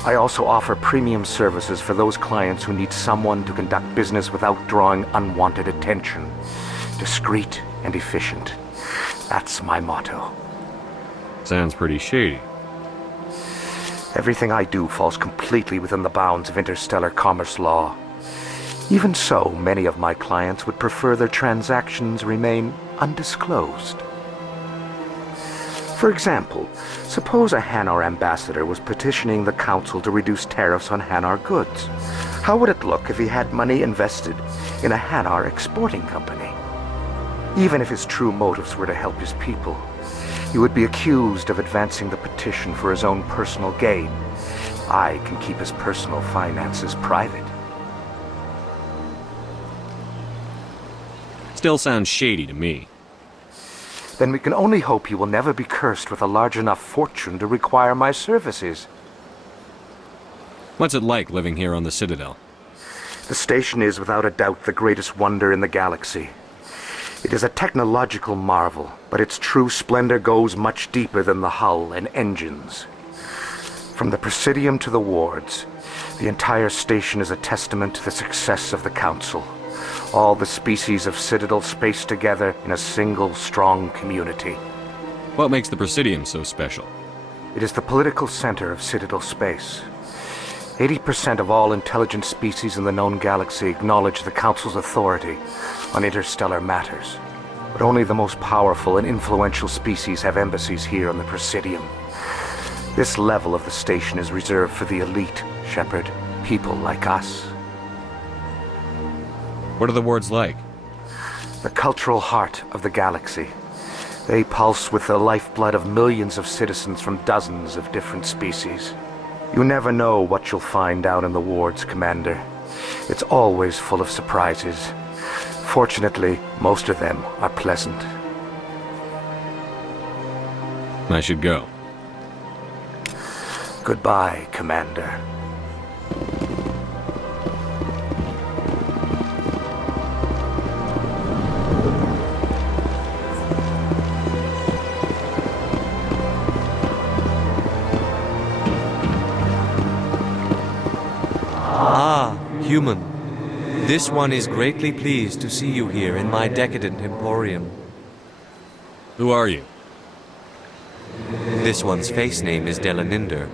I also offer premium services for those clients who need someone to conduct business without drawing unwanted attention. Discreet and efficient. That's my motto. Sounds pretty shady. Everything I do falls completely within the bounds of interstellar commerce law. Even so, many of my clients would prefer their transactions remain undisclosed. For example, suppose a Hanar ambassador was petitioning the Council to reduce tariffs on Hanar goods. How would it look if he had money invested in a Hanar exporting company? Even if his true motives were to help his people, he would be accused of advancing the petition for his own personal gain. I can keep his personal finances private. Still sounds shady to me. Then we can only hope you will never be cursed with a large enough fortune to require my services. What's it like living here on the Citadel? The station is without a doubt the greatest wonder in the galaxy. It is a technological marvel, but its true splendor goes much deeper than the hull and engines. From the Presidium to the wards, the entire station is a testament to the success of the Council. All the species of Citadel spaced together in a single, strong community. What makes the Presidium so special? It is the political center of Citadel space. 80% of all intelligent species in the known galaxy acknowledge the Council's authority on interstellar matters. But only the most powerful and influential species have embassies here on the Presidium. This level of the station is reserved for the elite, Shepard, people like us. What are the wards like? The cultural heart of the galaxy. They pulse with the lifeblood of millions of citizens from dozens of different species. You never know what you'll find out in the wards, Commander. It's always full of surprises. Fortunately, most of them are pleasant. I should go. Goodbye, Commander. Ah, human. This one is greatly pleased to see you here in my decadent emporium. Who are you? This one's face name is Delaninder,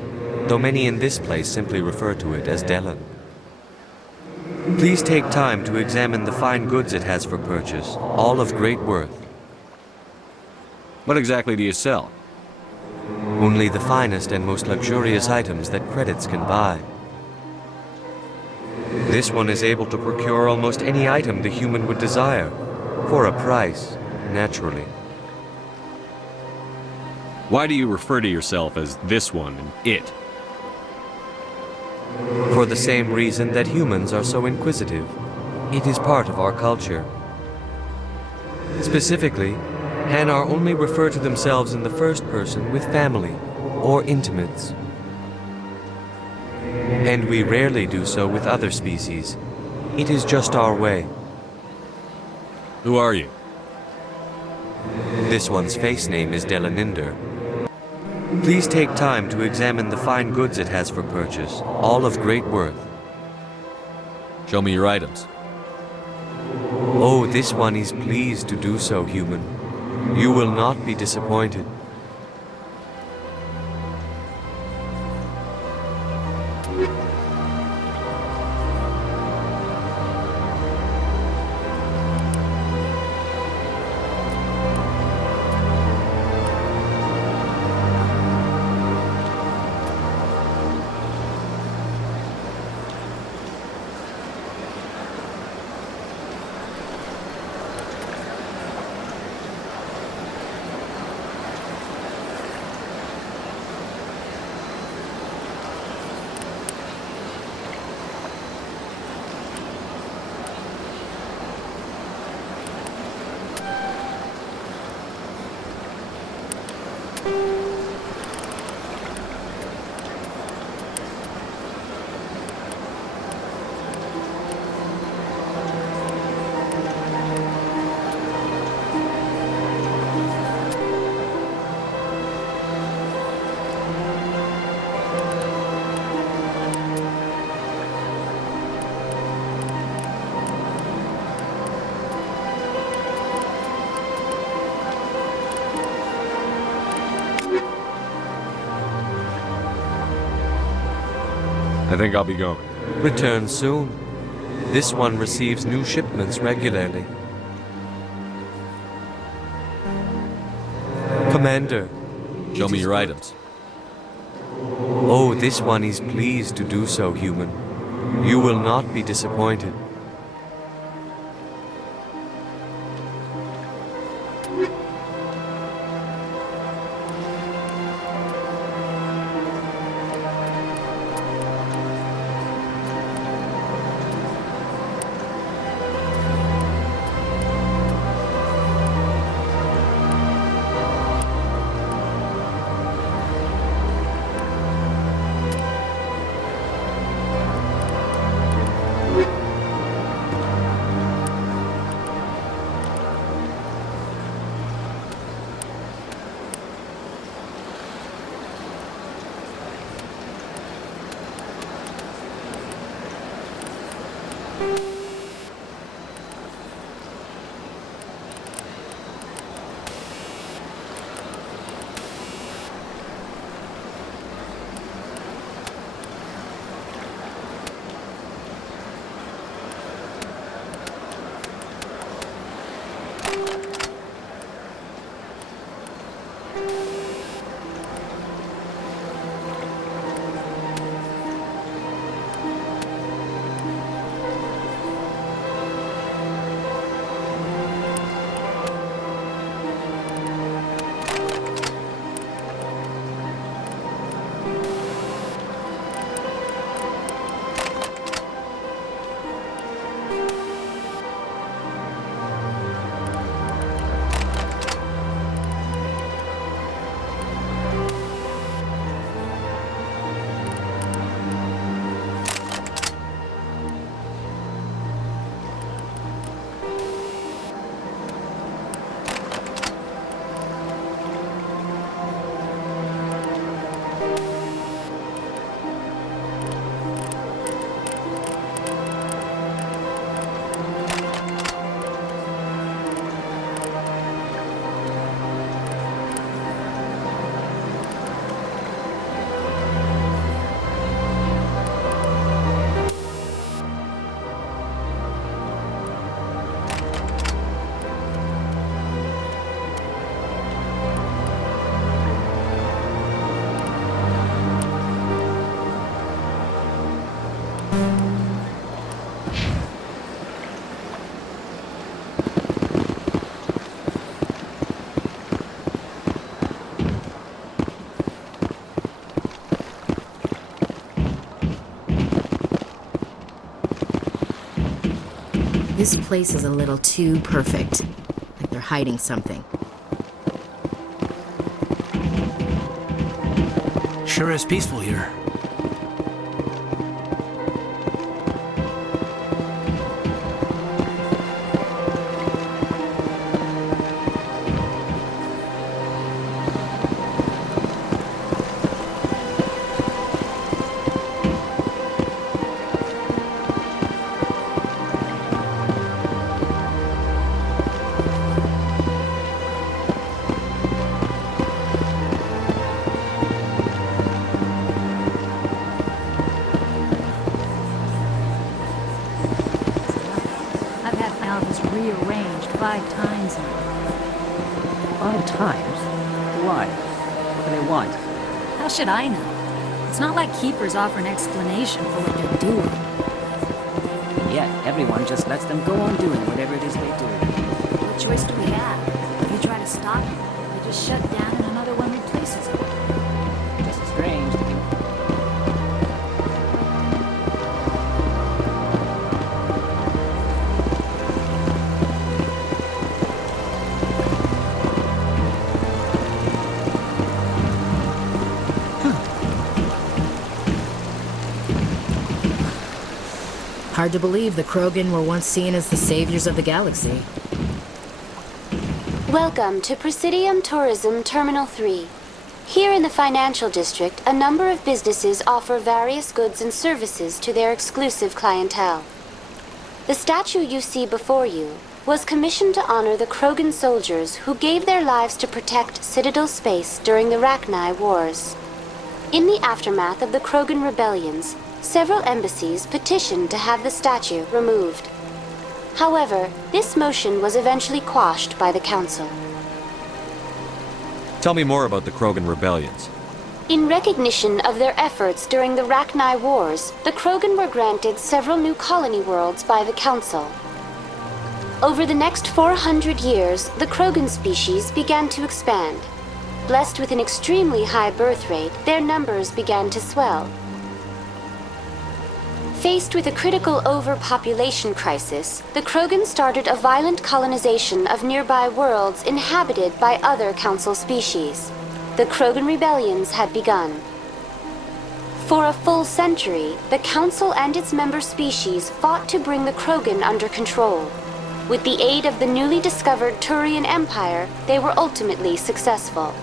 though many in this place simply refer to it as Delan. Please take time to examine the fine goods it has for purchase, all of great worth. What exactly do you sell? Only the finest and most luxurious items that credits can buy. This one is able to procure almost any item the human would desire, for a price, naturally. Why do you refer to yourself as this one and it? For the same reason that humans are so inquisitive. It is part of our culture. Specifically, Hanar only refer to themselves in the first person with family or intimates. And we rarely do so with other species. It is just our way. Who are you? This one's face name is Delaninder. Please take time to examine the fine goods it has for purchase, all of great worth. Show me your items. Oh, this one is pleased to do so, human. You will not be disappointed. think I'll be going. Return soon. This one receives new shipments regularly. Commander. Show me your items. Oh, this one is pleased to do so, human. You will not be disappointed. This place is a little too perfect. Like they're hiding something. Sure is peaceful here. Rearranged 5 times now. 5 times? Why? What do they want? How should I know? It's not like Keepers offer an explanation for what they're doing. Yet, everyone just lets them go on doing whatever it is they do. What choice do we have? If we try to stop them, they just shut down and another one replaces it. Just strange. Hard to believe the Krogan were once seen as the saviors of the galaxy. Welcome to Presidium Tourism Terminal 3. Here in the financial district, a number of businesses offer various goods and services to their exclusive clientele. The statue you see before you was commissioned to honor the Krogan soldiers who gave their lives to protect Citadel space during the Rachni Wars. In the aftermath of the Krogan rebellions, several embassies petitioned to have the statue removed. However, this motion was eventually quashed by the Council. Tell me more about the Krogan rebellions. In recognition of their efforts during the Rachni Wars, the Krogan were granted several new colony worlds by the Council. Over the next 400 years, the Krogan species began to expand. Blessed with an extremely high birth rate, their numbers began to swell. Faced with a critical overpopulation crisis, the Krogan started a violent colonization of nearby worlds inhabited by other Council species. The Krogan rebellions had begun. For a full century, the Council and its member species fought to bring the Krogan under control. With the aid of the newly discovered Turian Empire, they were ultimately successful.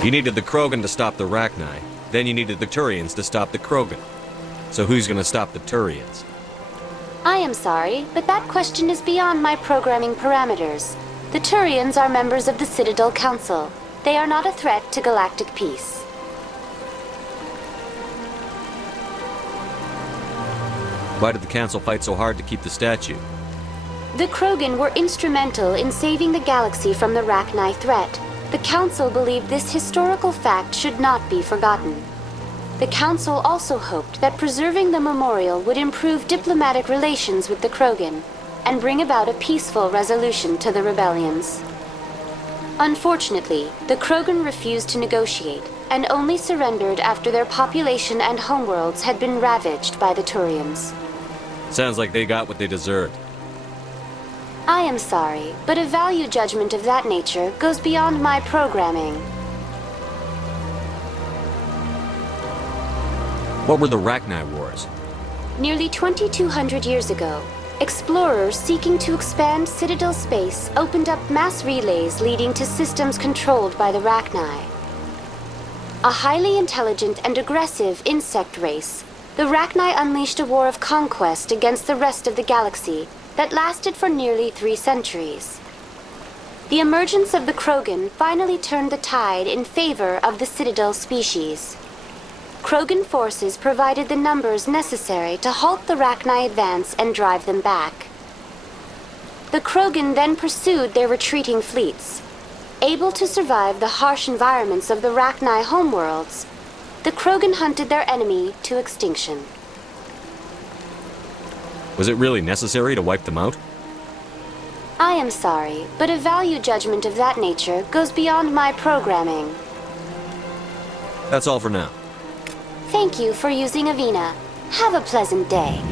You needed the Krogan to stop the Rachni, then you needed the Turians to stop the Krogan. So who's gonna stop the Turians? I am sorry, but that question is beyond my programming parameters. The Turians are members of the Citadel Council. They are not a threat to galactic peace. Why did the Council fight so hard to keep the statue? The Krogan were instrumental in saving the galaxy from the Rachni threat. The Council believed this historical fact should not be forgotten. The Council also hoped that preserving the memorial would improve diplomatic relations with the Krogan and bring about a peaceful resolution to the rebellions. Unfortunately, the Krogan refused to negotiate and only surrendered after their population and homeworlds had been ravaged by the Turians. Sounds like they got what they deserved. I am sorry, but a value judgment of that nature goes beyond my programming. What were the Rachni Wars? Nearly 2,200 years ago, explorers seeking to expand Citadel space opened up mass relays leading to systems controlled by the Rachni. A highly intelligent and aggressive insect race, the Rachni unleashed a war of conquest against the rest of the galaxy that lasted for nearly 3 centuries. The emergence of the Krogan finally turned the tide in favor of the Citadel species. Krogan forces provided the numbers necessary to halt the Rachni advance and drive them back. The Krogan then pursued their retreating fleets. Able to survive the harsh environments of the Rachni homeworlds, the Krogan hunted their enemy to extinction. Was it really necessary to wipe them out? I am sorry, but a value judgment of that nature goes beyond my programming. That's all for now. Thank you for using Avina. Have a pleasant day.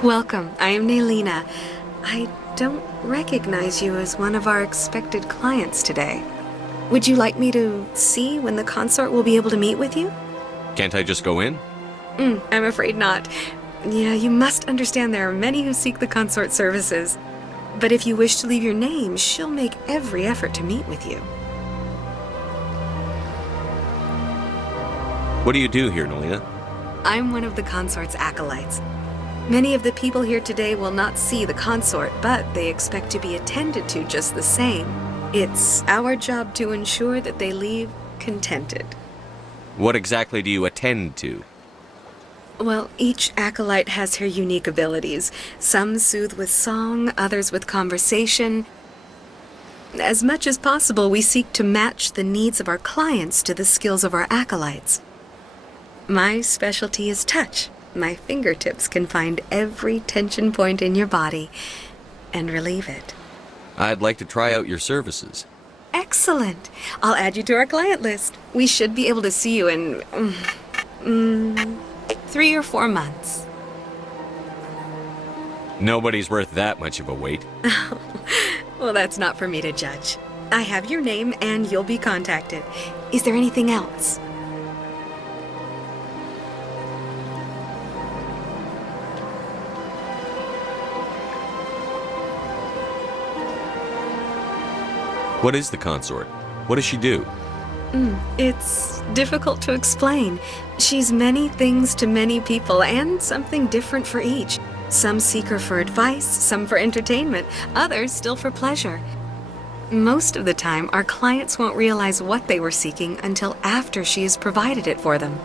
Welcome, I am Naylina. I don't recognize you as one of our expected clients today. Would you like me to see when the consort will be able to meet with you? Can't I just go in? I'm afraid not. Yeah, you must understand there are many who seek the consort services. But if you wish to leave your name, she'll make every effort to meet with you. What do you do here, Naylina? I'm one of the consort's acolytes. Many of the people here today will not see the consort, but they expect to be attended to just the same. It's our job to ensure that they leave contented. What exactly do you attend to? Well, each acolyte has her unique abilities. Some soothe with song, others with conversation. As much as possible, we seek to match the needs of our clients to the skills of our acolytes. My specialty is touch. My fingertips can find every tension point in your body and relieve it. I'd like to try out your services. Excellent. I'll add you to our client list. We should be able to see you in 3 or 4 months. Nobody's worth that much of a wait. Well, that's not for me to judge. I have your name and you'll be contacted. Is there anything else? What is the consort? What does she do? It's difficult to explain. She's many things to many people and something different for each. Some seek her for advice, some for entertainment, others still for pleasure. Most of the time, our clients won't realize what they were seeking until after she has provided it for them.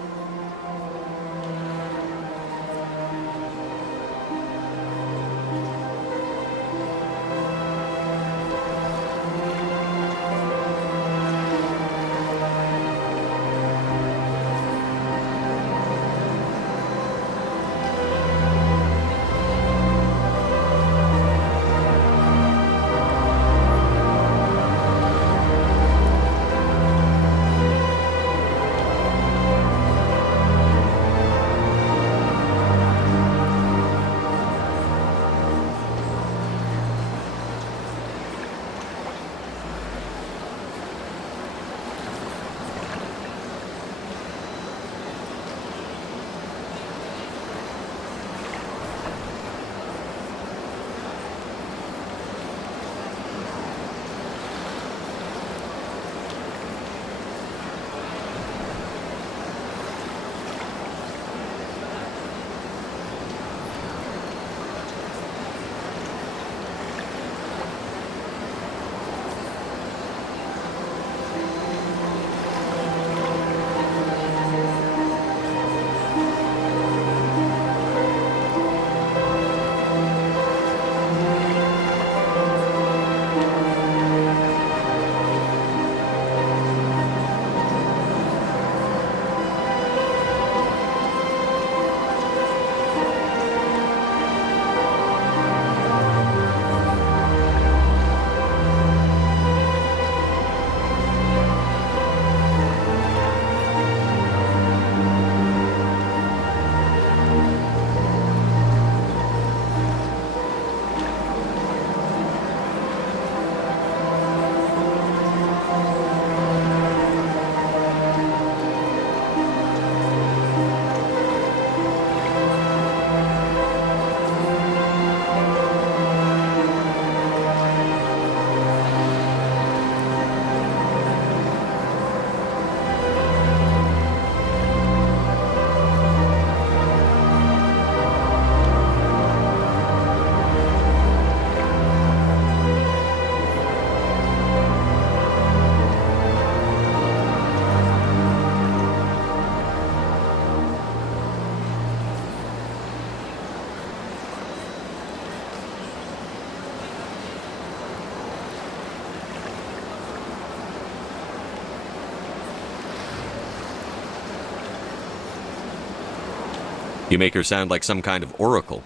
You make her sound like some kind of oracle.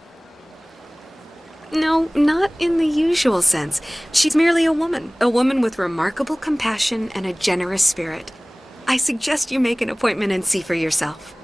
No, not in the usual sense. She's merely a woman with remarkable compassion and a generous spirit. I suggest you make an appointment and see for yourself.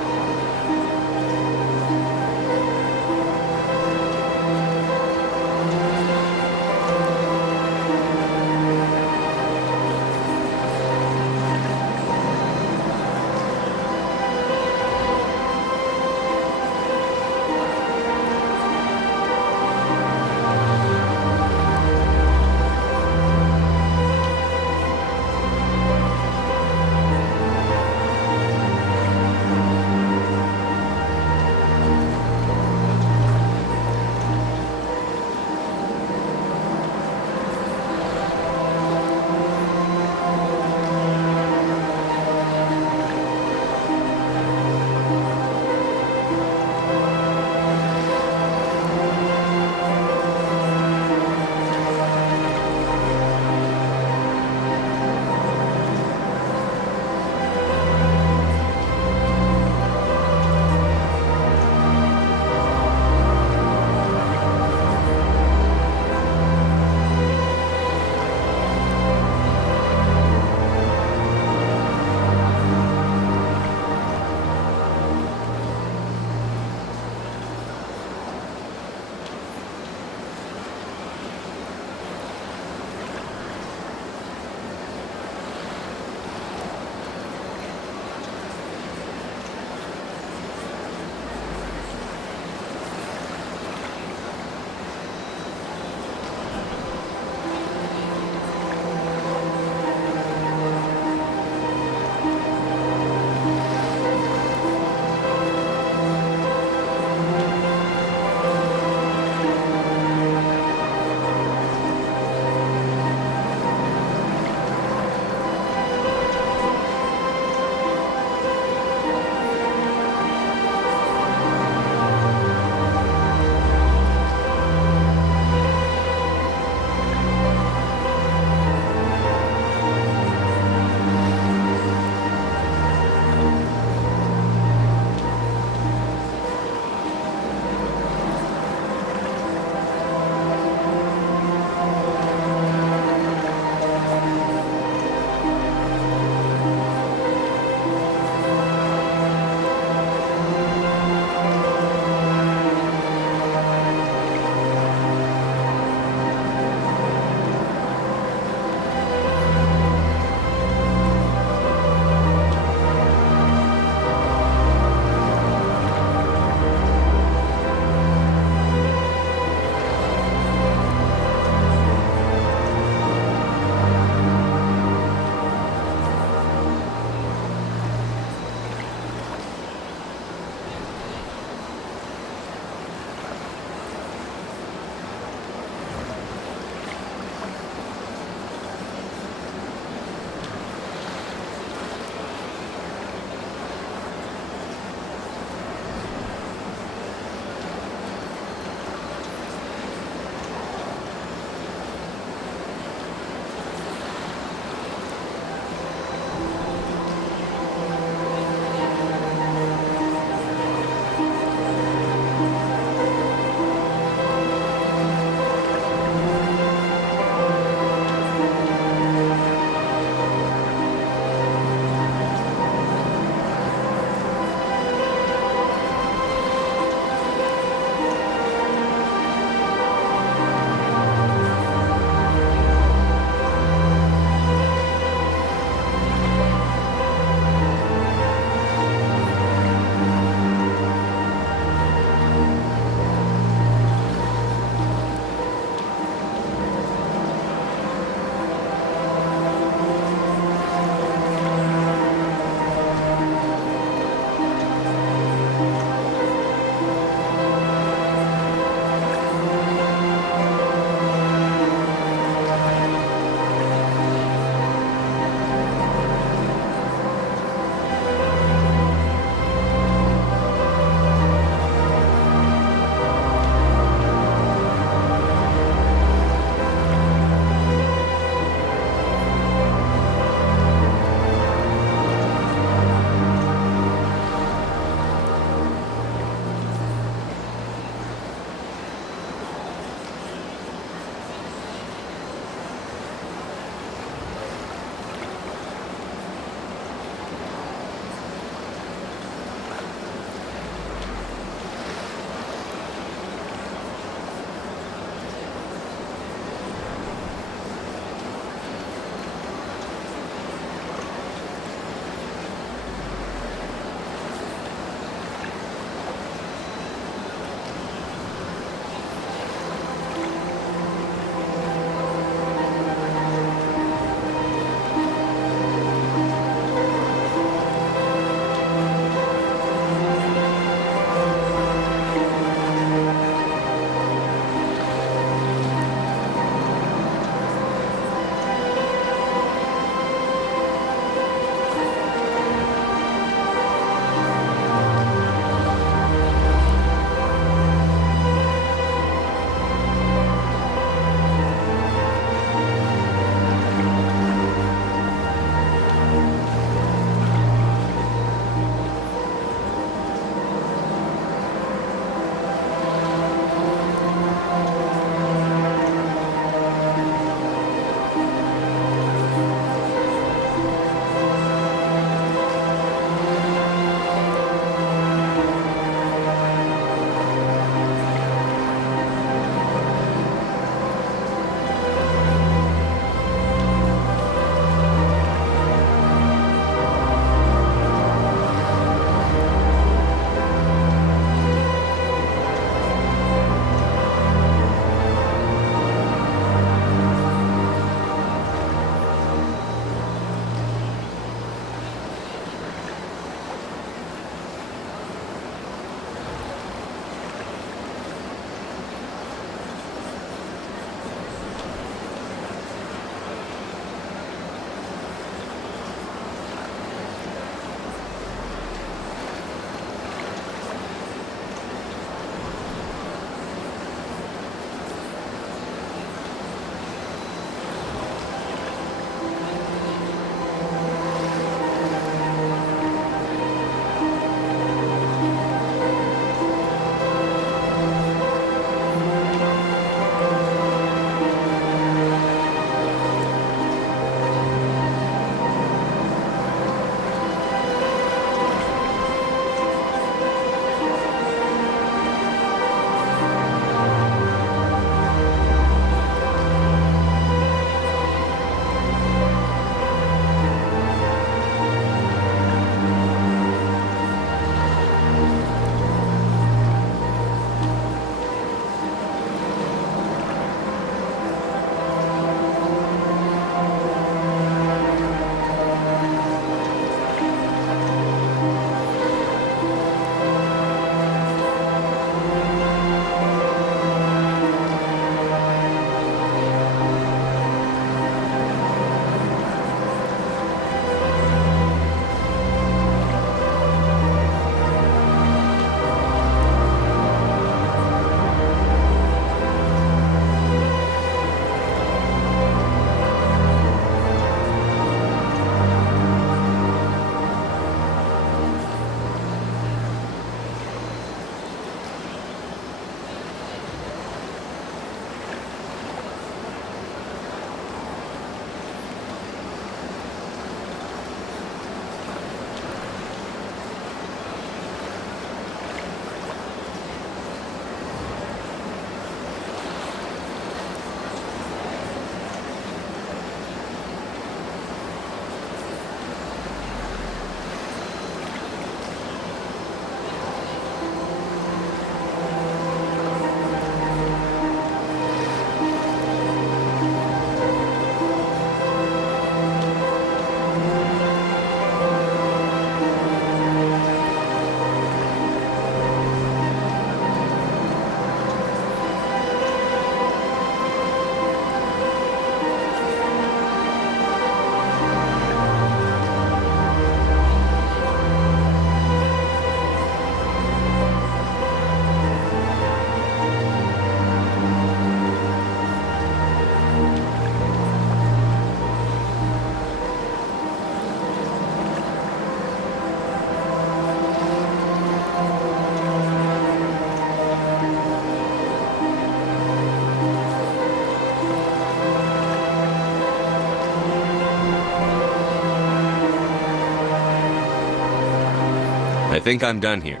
I think I'm done here.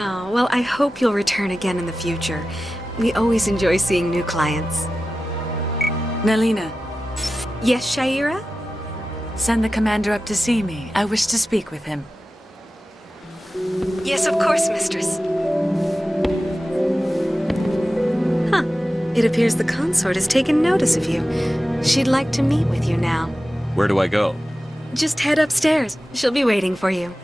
Oh, well, I hope you'll return again in the future. We always enjoy seeing new clients. Nalina. Yes, Shaira? Send the commander up to see me. I wish to speak with him. Yes, of course, mistress. Huh. It appears the consort has taken notice of you. She'd like to meet with you now. Where do I go? Just head upstairs. She'll be waiting for you.